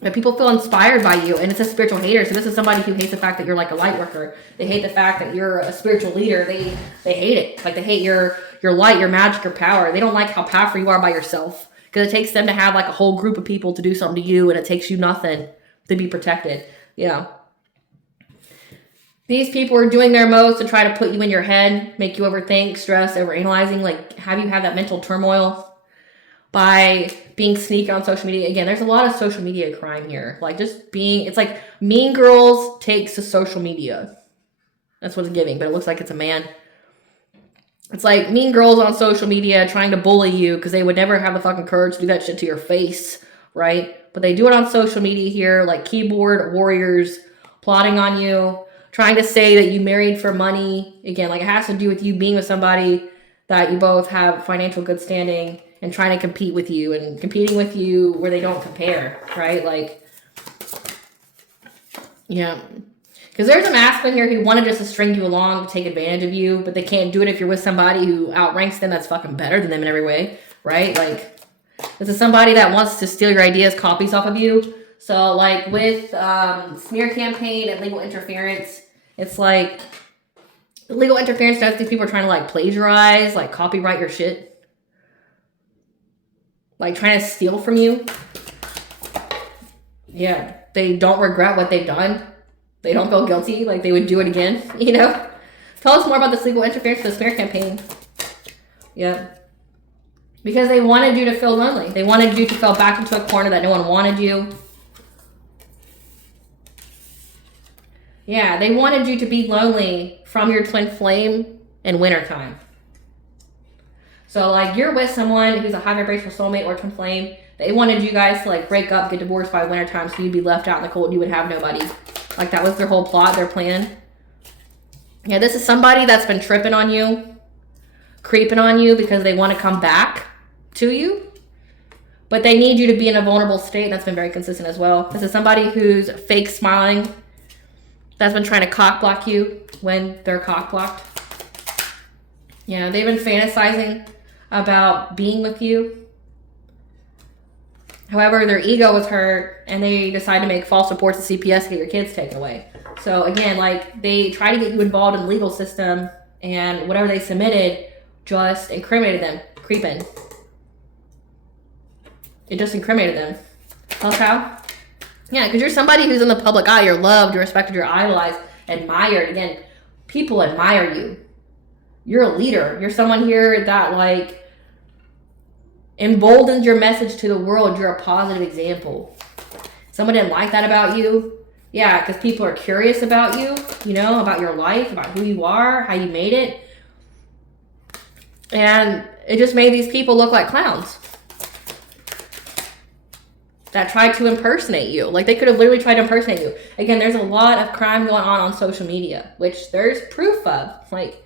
But people feel inspired by you, and it's a spiritual hater. So this is somebody who hates the fact that you're like a light worker. They hate the fact that you're a spiritual leader. They hate it. Like, they hate your light, your magic, your power. They don't like how powerful you are by yourself, because it takes them to have like a whole group of people to do something to you, and it takes you nothing to be protected, you know. These people are doing their most to try to put you in your head, make you overthink, stress, overanalyzing, like have you have that mental turmoil by being sneaky on social media. Again, there's a lot of social media crime here. Like, it's like Mean Girls takes to social media. That's what it's giving, but it looks like it's a man. It's like Mean Girls on social media trying to bully you because they would never have the fucking courage to do that shit to your face, right? But they do it on social media here, like keyboard warriors plotting on you, trying to say that you married for money. Again, like, it has to do with you being with somebody that you both have financial good standing and trying to compete with you and competing with you where they don't compare, right? Like, yeah. Because there's a masculine here who wanted just to string you along to take advantage of you, but they can't do it if you're with somebody who outranks them that's fucking better than them in every way, right? Like, this is somebody that wants to steal your ideas, copies off of you. So, like, with smear campaign and legal interference, it's like legal interference does these people are trying to like plagiarize, like copyright your shit, like trying to steal from you. Yeah, they don't regret what they've done. They don't feel guilty, like they would do it again, you know? Tell us more about this legal interference for the smear campaign. Yeah. Because they wanted you to feel lonely. They wanted you to feel back into a corner that no one wanted you. Yeah, they wanted you to be lonely from your twin flame in wintertime. So, like, you're with someone who's a high vibrational soulmate or twin flame. They wanted you guys to, like, break up, get divorced by wintertime so you'd be left out in the cold and you would have nobody. Like, that was their whole plot, their plan. Yeah, this is somebody that's been tripping on you, creeping on you because they want to come back to you. But they need you to be in a vulnerable state. That's been very consistent as well. This is somebody who's fake smiling, that's been trying to cock block you when they're cock blocked. Yeah, they've been fantasizing about being with you. However, their ego was hurt and they decide to make false reports to CPS to get your kids taken away. So again, like, they try to get you involved in the legal system, and whatever they submitted just incriminated them. Creeping. It just incriminated them. Tell us how? Yeah, because you're somebody who's in the public eye. You're loved, you're respected, you're idolized, admired. Again, people admire you. You're a leader. You're someone here that, like, emboldens your message to the world. You're a positive example. Someone didn't like that about you. Yeah, because people are curious about you, you know, about your life, about who you are, how you made it. And it just made these people look like clowns that tried to impersonate you. Like, they could have literally tried to impersonate you. Again, there's a lot of crime going on social media, which there's proof of. Like,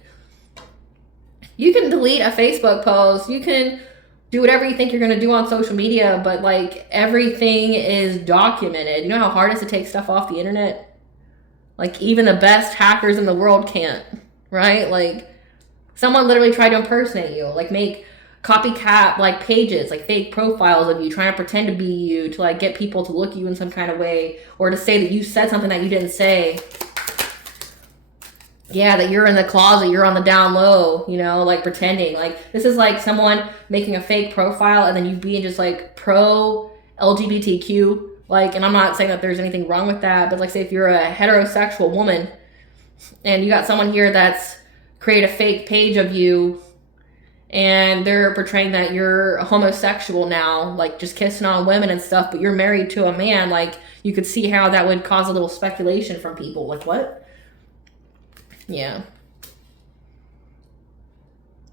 you can delete a Facebook post, you can do whatever you think you're going to do on social media, but, like, everything is documented. You know how hard it is to take stuff off the internet? Like, even the best hackers in the world can't, right? Like, someone literally tried to impersonate you, like, make copycat, like, pages, like, fake profiles of you, trying to pretend to be you, to, like, get people to look you in some kind of way, or to say that you said something that you didn't say. Yeah, that you're in the closet, you're on the down low, you know, like, pretending. Like, this is like someone making a fake profile and then you being just, like, pro LGBTQ. Like, and I'm not saying that there's anything wrong with that, but, like, say if you're a heterosexual woman and you got someone here that's create a fake page of you and they're portraying that you're a homosexual now, like, just kissing on women and stuff, but you're married to a man, like, you could see how that would cause a little speculation from people. Like, what? Yeah.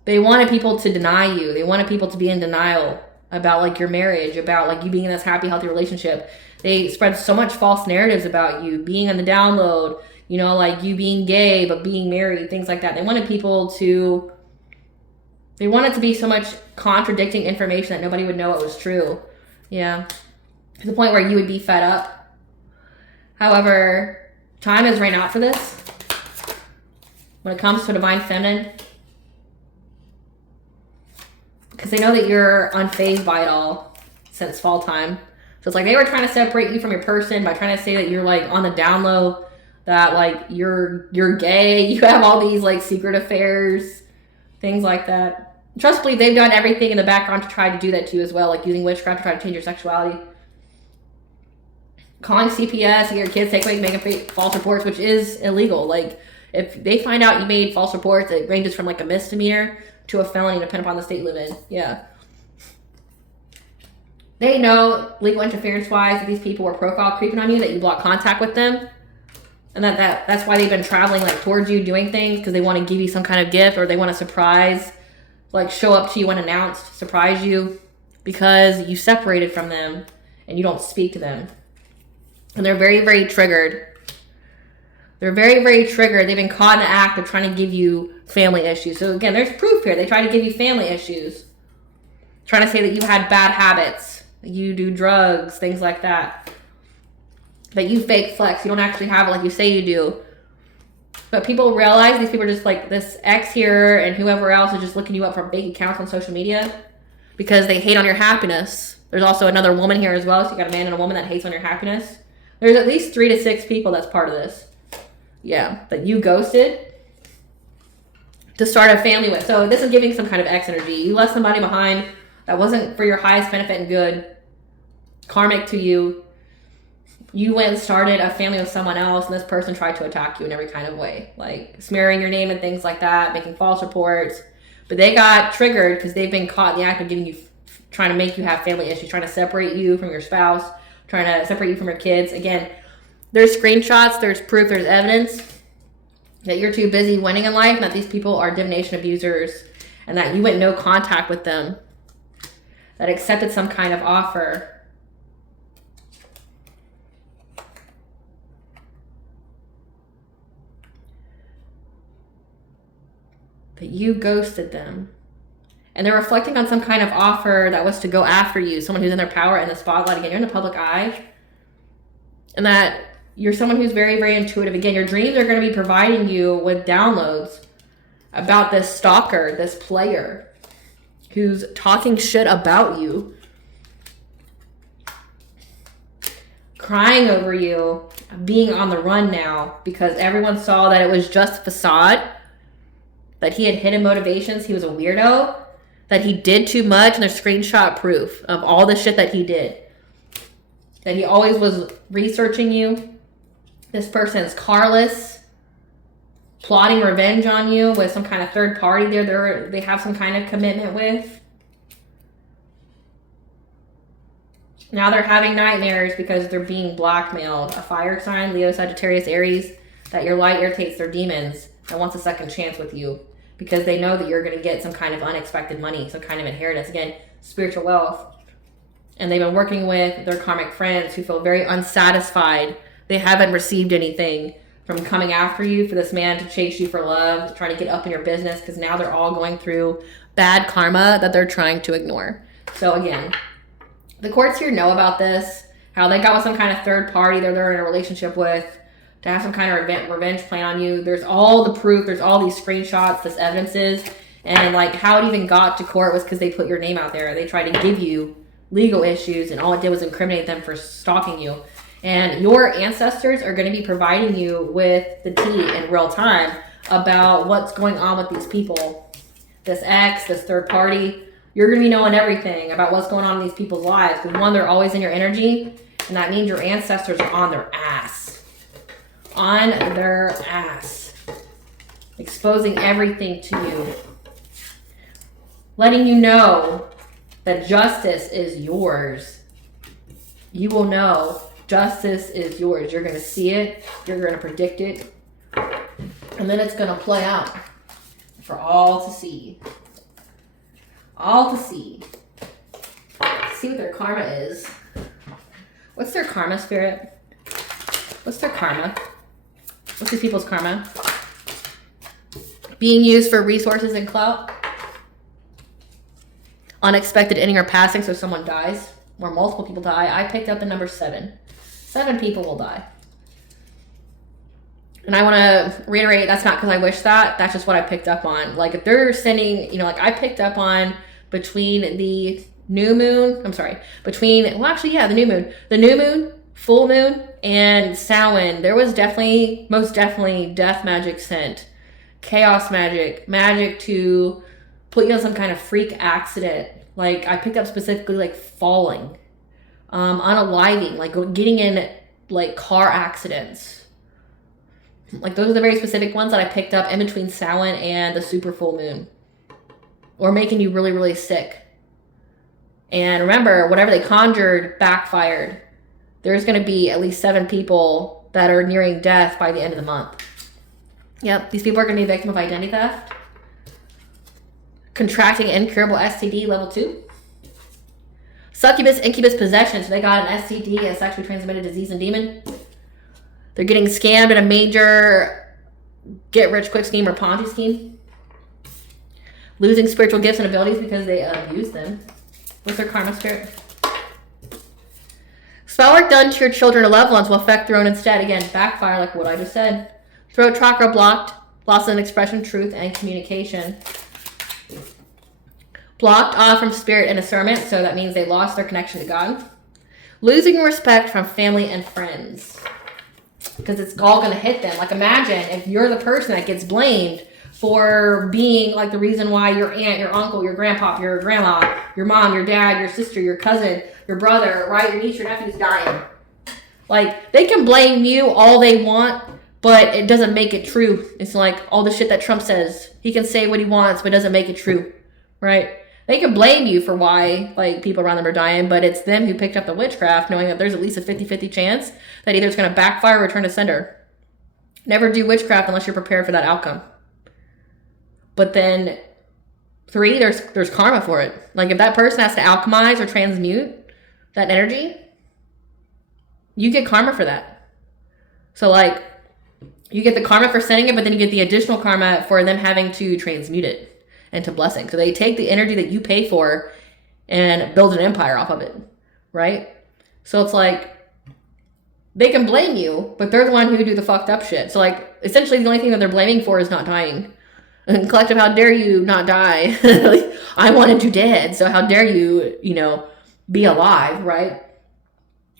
They wanted people to deny you. They wanted people to be in denial about, like, your marriage, about, like, you being in this happy, healthy relationship. They spread so much false narratives about you being on the download, you know, like, you being gay but being married, things like that. They wanted to be so much contradicting information that nobody would know it was true. Yeah. To the point where you would be fed up. However, time has ran out for this. When it comes to divine feminine, because they know that you're unfazed by it all since fall time. So it's like they were trying to separate you from your person by trying to say that you're, like, on the down low, that, like, you're gay, you have all these, like, secret affairs, things like that. Trust believe they've done everything in the background to try to do that to you as well, like using witchcraft to try to change your sexuality. Calling CPS and your kids take away, making false reports, which is illegal. Like, if they find out you made false reports, it ranges from, like, a misdemeanor to a felony depending upon the state you live in. Yeah. They know, legal interference-wise, that these people were profile creeping on you, that you block contact with them. And that's why they've been traveling, like, towards you, doing things, because they want to give you some kind of gift, or they want to surprise, like, show up to you unannounced, surprise you, because you separated from them and you don't speak to them. And they're very, very triggered. They're very, very triggered. They've been caught in the act of trying to give you family issues. So again, there's proof here. They try to give you family issues. Trying to say that you had bad habits. You do drugs, things like that. That you fake flex. You don't actually have it like you say you do. But people realize these people are just like this ex here and whoever else is just looking you up for bank accounts on social media because they hate on your happiness. There's also another woman here as well. So you got a man and a woman that hates on your happiness. There's at least 3 to 6 people that's part of this. Yeah, that you ghosted to start a family with. So this is giving some kind of X energy. You left somebody behind that wasn't for your highest benefit and good, karmic to you. You went and started a family with someone else, and this person tried to attack you in every kind of way, like smearing your name and things like that, making false reports. But they got triggered because they've been caught in the act of trying to make you have family issues, trying to separate you from your spouse, trying to separate you from your kids. Again, there's screenshots, there's proof, there's evidence that you're too busy winning in life and that these people are divination abusers and that you went no contact with them, that accepted some kind of offer. That you ghosted them. And they're reflecting on some kind of offer that was to go after you, someone who's in their power in the spotlight. Again, you're in the public eye. And that you're someone who's very, very intuitive. Again, your dreams are going to be providing you with downloads about this stalker, this player who's talking shit about you, crying over you, being on the run now because everyone saw that it was just a facade, that he had hidden motivations, he was a weirdo, that he did too much, and there's screenshot proof of all the shit that he did. That he always was researching you. This person's carless, plotting revenge on you with some kind of third party they have some kind of commitment with. Now they're having nightmares because they're being blackmailed. A fire sign, Leo, Sagittarius, Aries, that your light irritates their demons that wants a second chance with you because they know that you're going to get some kind of unexpected money, some kind of inheritance. Again, spiritual wealth. And they've been working with their karmic friends who feel very unsatisfied. They haven't received anything from coming after you for this man to chase you for love, to try to get up in your business, because now they're all going through bad karma that they're trying to ignore. So again, the courts here know about this, how they got with some kind of third party they're in a relationship with to have some kind of revenge plan on you. There's all the proof, there's all these screenshots, this evidences, and like how it even got to court was because they put your name out there. They tried to give you legal issues, and all it did was incriminate them for stalking you. And your ancestors are going to be providing you with the tea in real time about what's going on with these people. This ex, this third party. You're going to be knowing everything about what's going on in these people's lives. Because one, they're always in your energy. And that means your ancestors are on their ass. On their ass. Exposing everything to you. Letting you know that justice is yours. You will know justice is yours. You're going to see it. You're going to predict it. And then it's going to play out for all to see. All to see. See what their karma is. What's their karma, Spirit? What's their karma? What's these people's karma? Being used for resources and clout. Unexpected ending or passing, so someone dies. Or multiple people die. I picked up the number 7. 7 people will die. And I want to reiterate, that's not because I wish that. That's just what I picked up on. Like, if they're sending, like I picked up on between the new moon, the new moon. The new moon, full moon, and Samhain, there was most definitely death magic sent. Chaos magic to put you on some kind of freak accident. Like, I picked up specifically, like, falling, unaliving, like, getting in, like, car accidents. Like, those are the very specific ones that I picked up in between Samhain and the super full moon. Or making you really, really sick. And remember, whatever they conjured backfired. There's going to be at least 7 people that are nearing death by the end of the month. Yep, these people are going to be a victim of identity theft. Contracting incurable STD level 2. Succubus, incubus possession. So they got an STD, a sexually transmitted disease and demon. They're getting scammed in a major get-rich-quick scheme or Ponzi scheme. Losing spiritual gifts and abilities because they abuse them. What's their karma, Spirit? Spell work done to your children or loved ones will affect their own instead. Again, backfire like what I just said. Throat chakra blocked. Loss of expression, truth, and communication. Blocked off from spirit and discernment, so that means they lost their connection to God. Losing respect from family and friends. Because it's all going to hit them. Like, imagine if you're the person that gets blamed for being like the reason why your aunt, your uncle, your grandpa, your grandma, your mom, your dad, your sister, your cousin, your brother, right, your niece, your nephew's dying. Like, they can blame you all they want, but it doesn't make it true. It's like all the shit that Trump says. He can say what he wants, but it doesn't make it true, right? They can blame you for why, like, people around them are dying, but it's them who picked up the witchcraft, knowing that there's at least a 50-50 chance that either it's going to backfire or return to sender. Never do witchcraft unless you're prepared for that outcome. But then, 3, there's karma for it. Like, if that person has to alchemize or transmute that energy, you get karma for that. So, like, you get the karma for sending it, but then you get the additional karma for them having to transmute it into blessing. So they take the energy that you pay for and build an empire off of it, right? So it's like, they can blame you, but they're the one who do the fucked up shit. So, like, essentially the only thing that they're blaming for is not dying. And collective, how dare you not die? Like, I wanted you dead, so how dare you, be alive, right?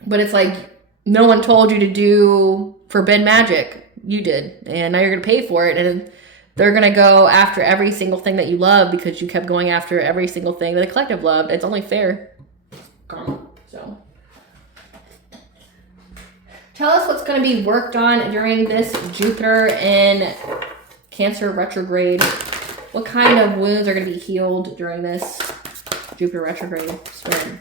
But it's like, no one told you to do forbid magic. You did. And now you're going to pay for it. And they're going to go after every single thing that you love because you kept going after every single thing that the collective loved. It's only fair. So tell us what's going to be worked on during this Jupiter in Cancer retrograde. What kind of wounds are going to be healed during this Jupiter retrograde spring?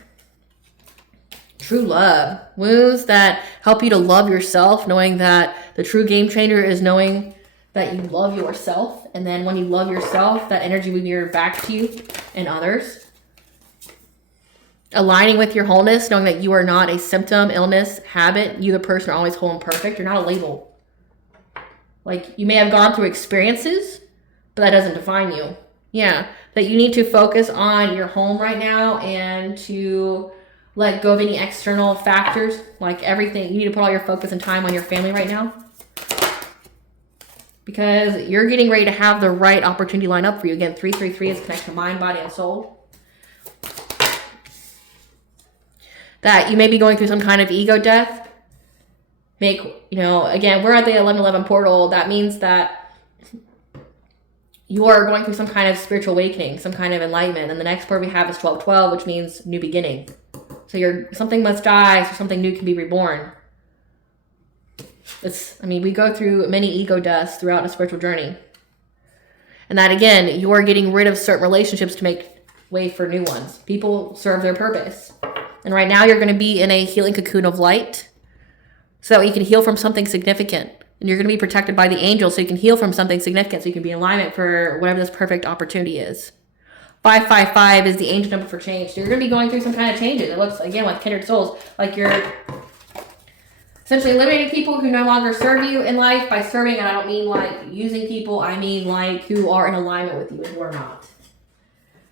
True love. Wounds that help you to love yourself, knowing that the true game changer is knowing that you love yourself. And then when you love yourself, that energy will mirror back to you and others. Aligning with your wholeness, knowing that you are not a symptom, illness, habit. You, the person, are always whole and perfect. You're not a label. Like, you may have gone through experiences, but that doesn't define you. Yeah, that you need to focus on your home right now and to let go of any external factors, like everything. You need to put all your focus and time on your family right now, because you're getting ready to have the right opportunity line up for you. Again, 333 is connected to mind, body, and soul. That you may be going through some kind of ego death. Again, we're at the 1111 portal. That means that you are going through some kind of spiritual awakening, some kind of enlightenment. And the next part we have is 1212, which means new beginning. So something must die so something new can be reborn. We go through many ego deaths throughout a spiritual journey. And that, again, you are getting rid of certain relationships to make way for new ones. People serve their purpose. And right now you're going to be in a healing cocoon of light so that you can heal from something significant. And you're going to be protected by the angels so you can heal from something significant, so you can be in alignment for whatever this perfect opportunity is. 555 is the angel number for change. So you're going to be going through some kind of changes. It looks, again, with kindred souls, like you're essentially eliminating people who no longer serve you in life. By serving, and I don't mean like using people, I mean like who are in alignment with you and who are not.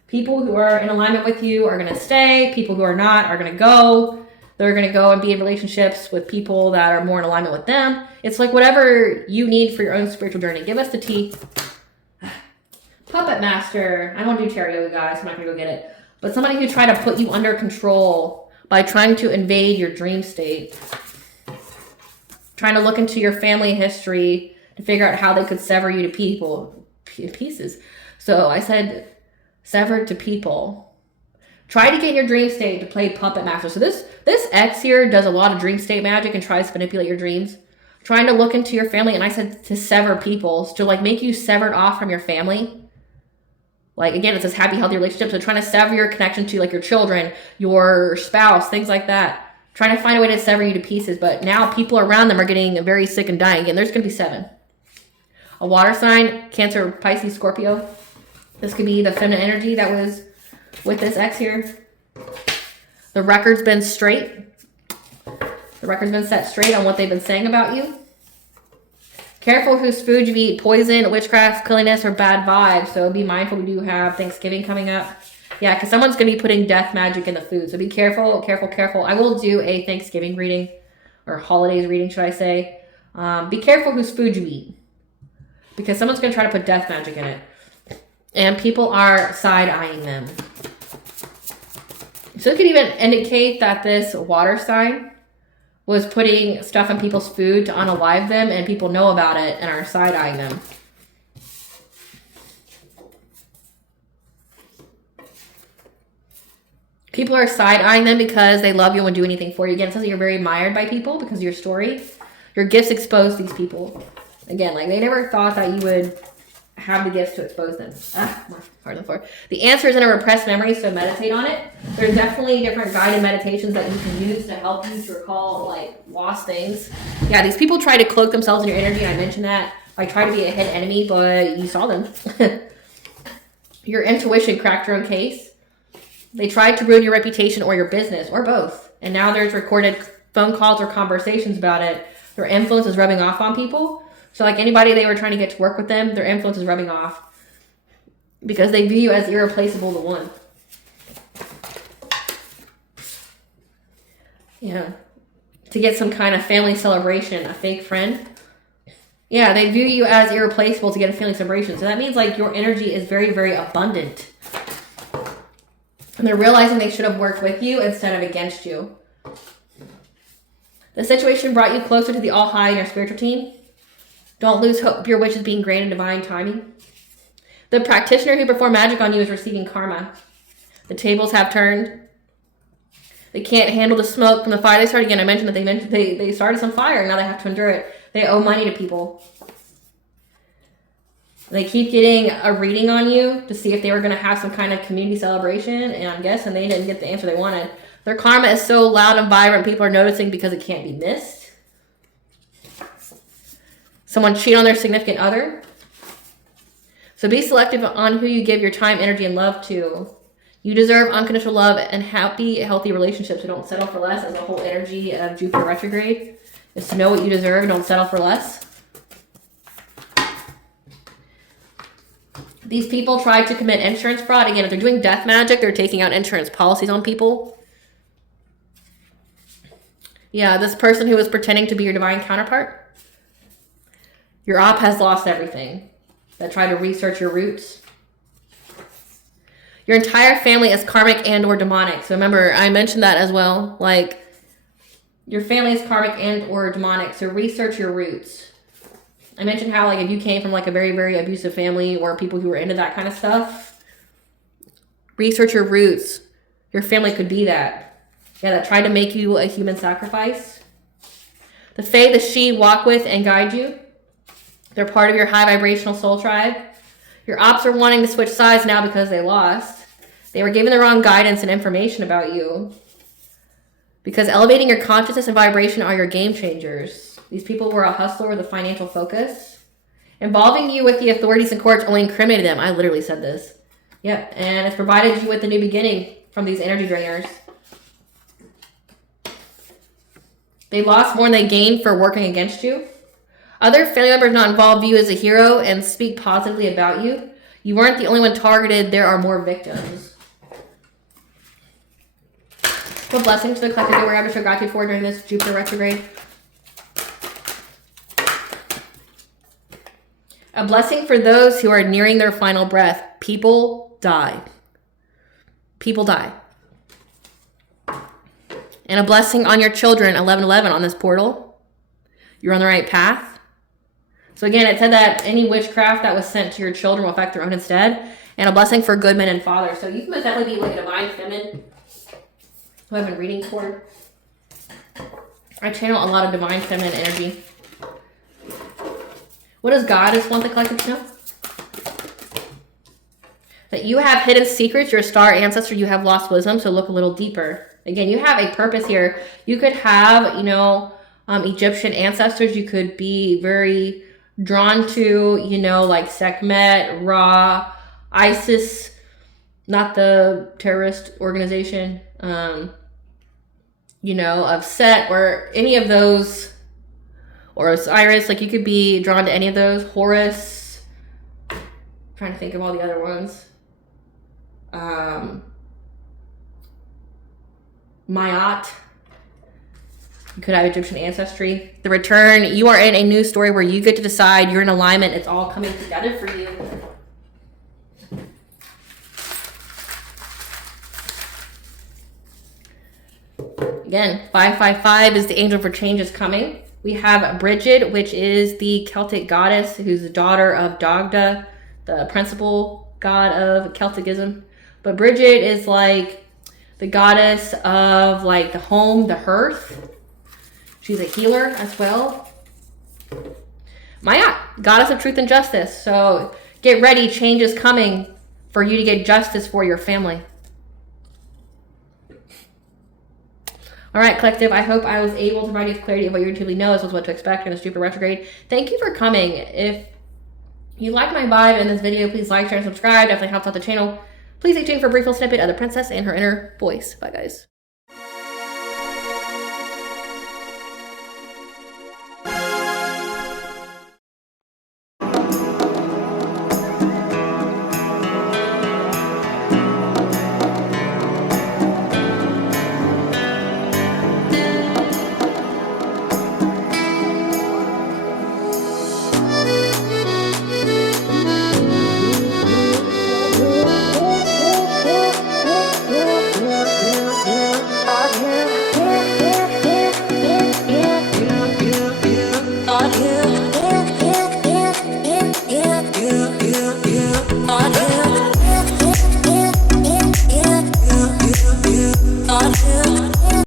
People who are in alignment with you are going to stay. People who are not are going to go. They're going to go and be in relationships with people that are more in alignment with them. It's like whatever you need for your own spiritual journey. Give us the tea. Puppet master. I don't do tarot yoga, guys. I'm not going to go get it. But somebody who tried to put you under control by trying to invade your dream state. Trying to look into your family history to figure out how they could sever you to pieces. So I said severed to people. Try to get your dream state to play puppet master. So this X here does a lot of dream state magic and tries to manipulate your dreams. Trying to look into your family, and I said to sever people, to like make you severed off from your family. Like, again, it says happy, healthy relationships. So trying to sever your connection to like your children, your spouse, things like that. Trying to find a way to sever you to pieces. But now people around them are getting very sick and dying. Again, there's going to be 7. A water sign, Cancer, Pisces, Scorpio. This could be the feminine energy that was with this X here. The record's been straight. The record's been set straight on what they've been saying about you. Careful whose food you eat. Poison, witchcraft, killingness, or bad vibes. So be mindful. We do have Thanksgiving coming up. Yeah, because someone's going to be putting death magic in the food. So be careful, careful, careful. I will do a Thanksgiving reading, or holidays reading, should I say. Be careful whose food you eat, because someone's going to try to put death magic in it. And people are side-eyeing them. So it could even indicate that this water sign was putting stuff in people's food to unalive them, and people know about it and are side-eyeing them. People are side-eyeing them because they love you and would do anything for you. Again, it says that you're very admired by people because of your story. Your gifts expose these people. Again, like they never thought that you would have the gifts to expose them. More hard than floor. The answer is in a repressed memory, so meditate on it. There's definitely different guided meditations that you can use to help you to recall like lost things. Yeah, these people try to cloak themselves in your energy, and I mentioned that. Like try to be a hidden enemy, but you saw them. Your intuition cracked your own case. They tried to ruin your reputation or your business, or both. And now there's recorded phone calls or conversations about it. Their influence is rubbing off on people. So like anybody they were trying to get to work with them, their influence is rubbing off because they view you as irreplaceable to one. Yeah. To get some kind of family celebration, a fake friend. Yeah, they view you as irreplaceable to get a feeling vibration. So that means like your energy is very, very abundant. And they're realizing they should have worked with you instead of against you. The situation brought you closer to the all high in your spiritual team. Don't lose hope your wish is being granted divine timing. The practitioner who performed magic on you is receiving karma. The tables have turned. They can't handle the smoke from the fire they started. Again, I mentioned that they started some fire and now they have to endure it. They owe money to people. They keep getting a reading on you to see if they were going to have some kind of community celebration, and I'm guessing they didn't get the answer they wanted. Their karma is so loud and vibrant, people are noticing because it can't be missed. Someone cheat on their significant other. So be selective on who you give your time, energy, and love to. You deserve unconditional love and happy, healthy relationships. So don't settle for less, as the whole energy of Jupiter retrograde is to know what you deserve and don't settle for less. These people try to commit insurance fraud. Again, if they're doing death magic, they're taking out insurance policies on people. Yeah, this person who is pretending to be your divine counterpart. Your op has lost everything. That tried to research your roots. Your entire family is karmic and or demonic. So remember, I mentioned that as well. Like, your family is karmic and or demonic. So research your roots. I mentioned how, like, if you came from, like, a very, very abusive family or people who were into that kind of stuff, research your roots. Your family could be that. Yeah, that tried to make you a human sacrifice. The Fae, the She walk with and guide you. They're part of your high vibrational soul tribe. Your ops are wanting to switch sides now because they lost. They were given the wrong guidance and information about you. Because elevating your consciousness and vibration are your game changers. These people were a hustler with a financial focus. Involving you with the authorities and courts only incriminated them. I literally said this. Yep, and it's provided you with a new beginning from these energy drainers. They lost more than they gained for working against you. Other family members not involved view you as a hero and speak positively about you. You weren't the only one targeted. There are more victims. What blessings to the collective that we're able to show gratitude for during this Jupiter retrograde? A blessing for those who are nearing their final breath. People die. People die. And a blessing on your children, 1111 on this portal. You're on the right path. So again, it said that any witchcraft that was sent to your children will affect their own instead. And a blessing for good men and fathers. So you can most definitely be like a divine feminine who I've been reading for. I channel a lot of divine feminine energy. What does Goddess want the collective to know? That you have hidden secrets. You're a star ancestor. You have lost wisdom. So look a little deeper. Again, you have a purpose here. You could have, Egyptian ancestors. You could be very drawn to, like Sekhmet, Ra, ISIS, not the terrorist organization, of Set or any of those, or Osiris. Like you could be drawn to any of those. Horus. I'm trying to think of all the other ones. Mayat. You could have Egyptian ancestry. The return, you are in a new story where you get to decide. You're in alignment. It's all coming together for you. Again, 555 is the angel for change is coming. We have Bridget, which is the Celtic goddess who's the daughter of Dagda, the principal god of Celticism. But Bridget is like the goddess of like the home, the hearth. She's a healer as well. Maya, goddess of truth and justice. So get ready, change is coming for you to get justice for your family. All right, collective, I hope I was able to provide you with clarity of what you intuitively know as well as what to expect in this Jupiter retrograde. Thank you for coming. If you like my vibe in this video, please like, share, and subscribe. Definitely helps out the channel. Please stay tuned for a brief little snippet of the princess and her inner voice. Bye, guys.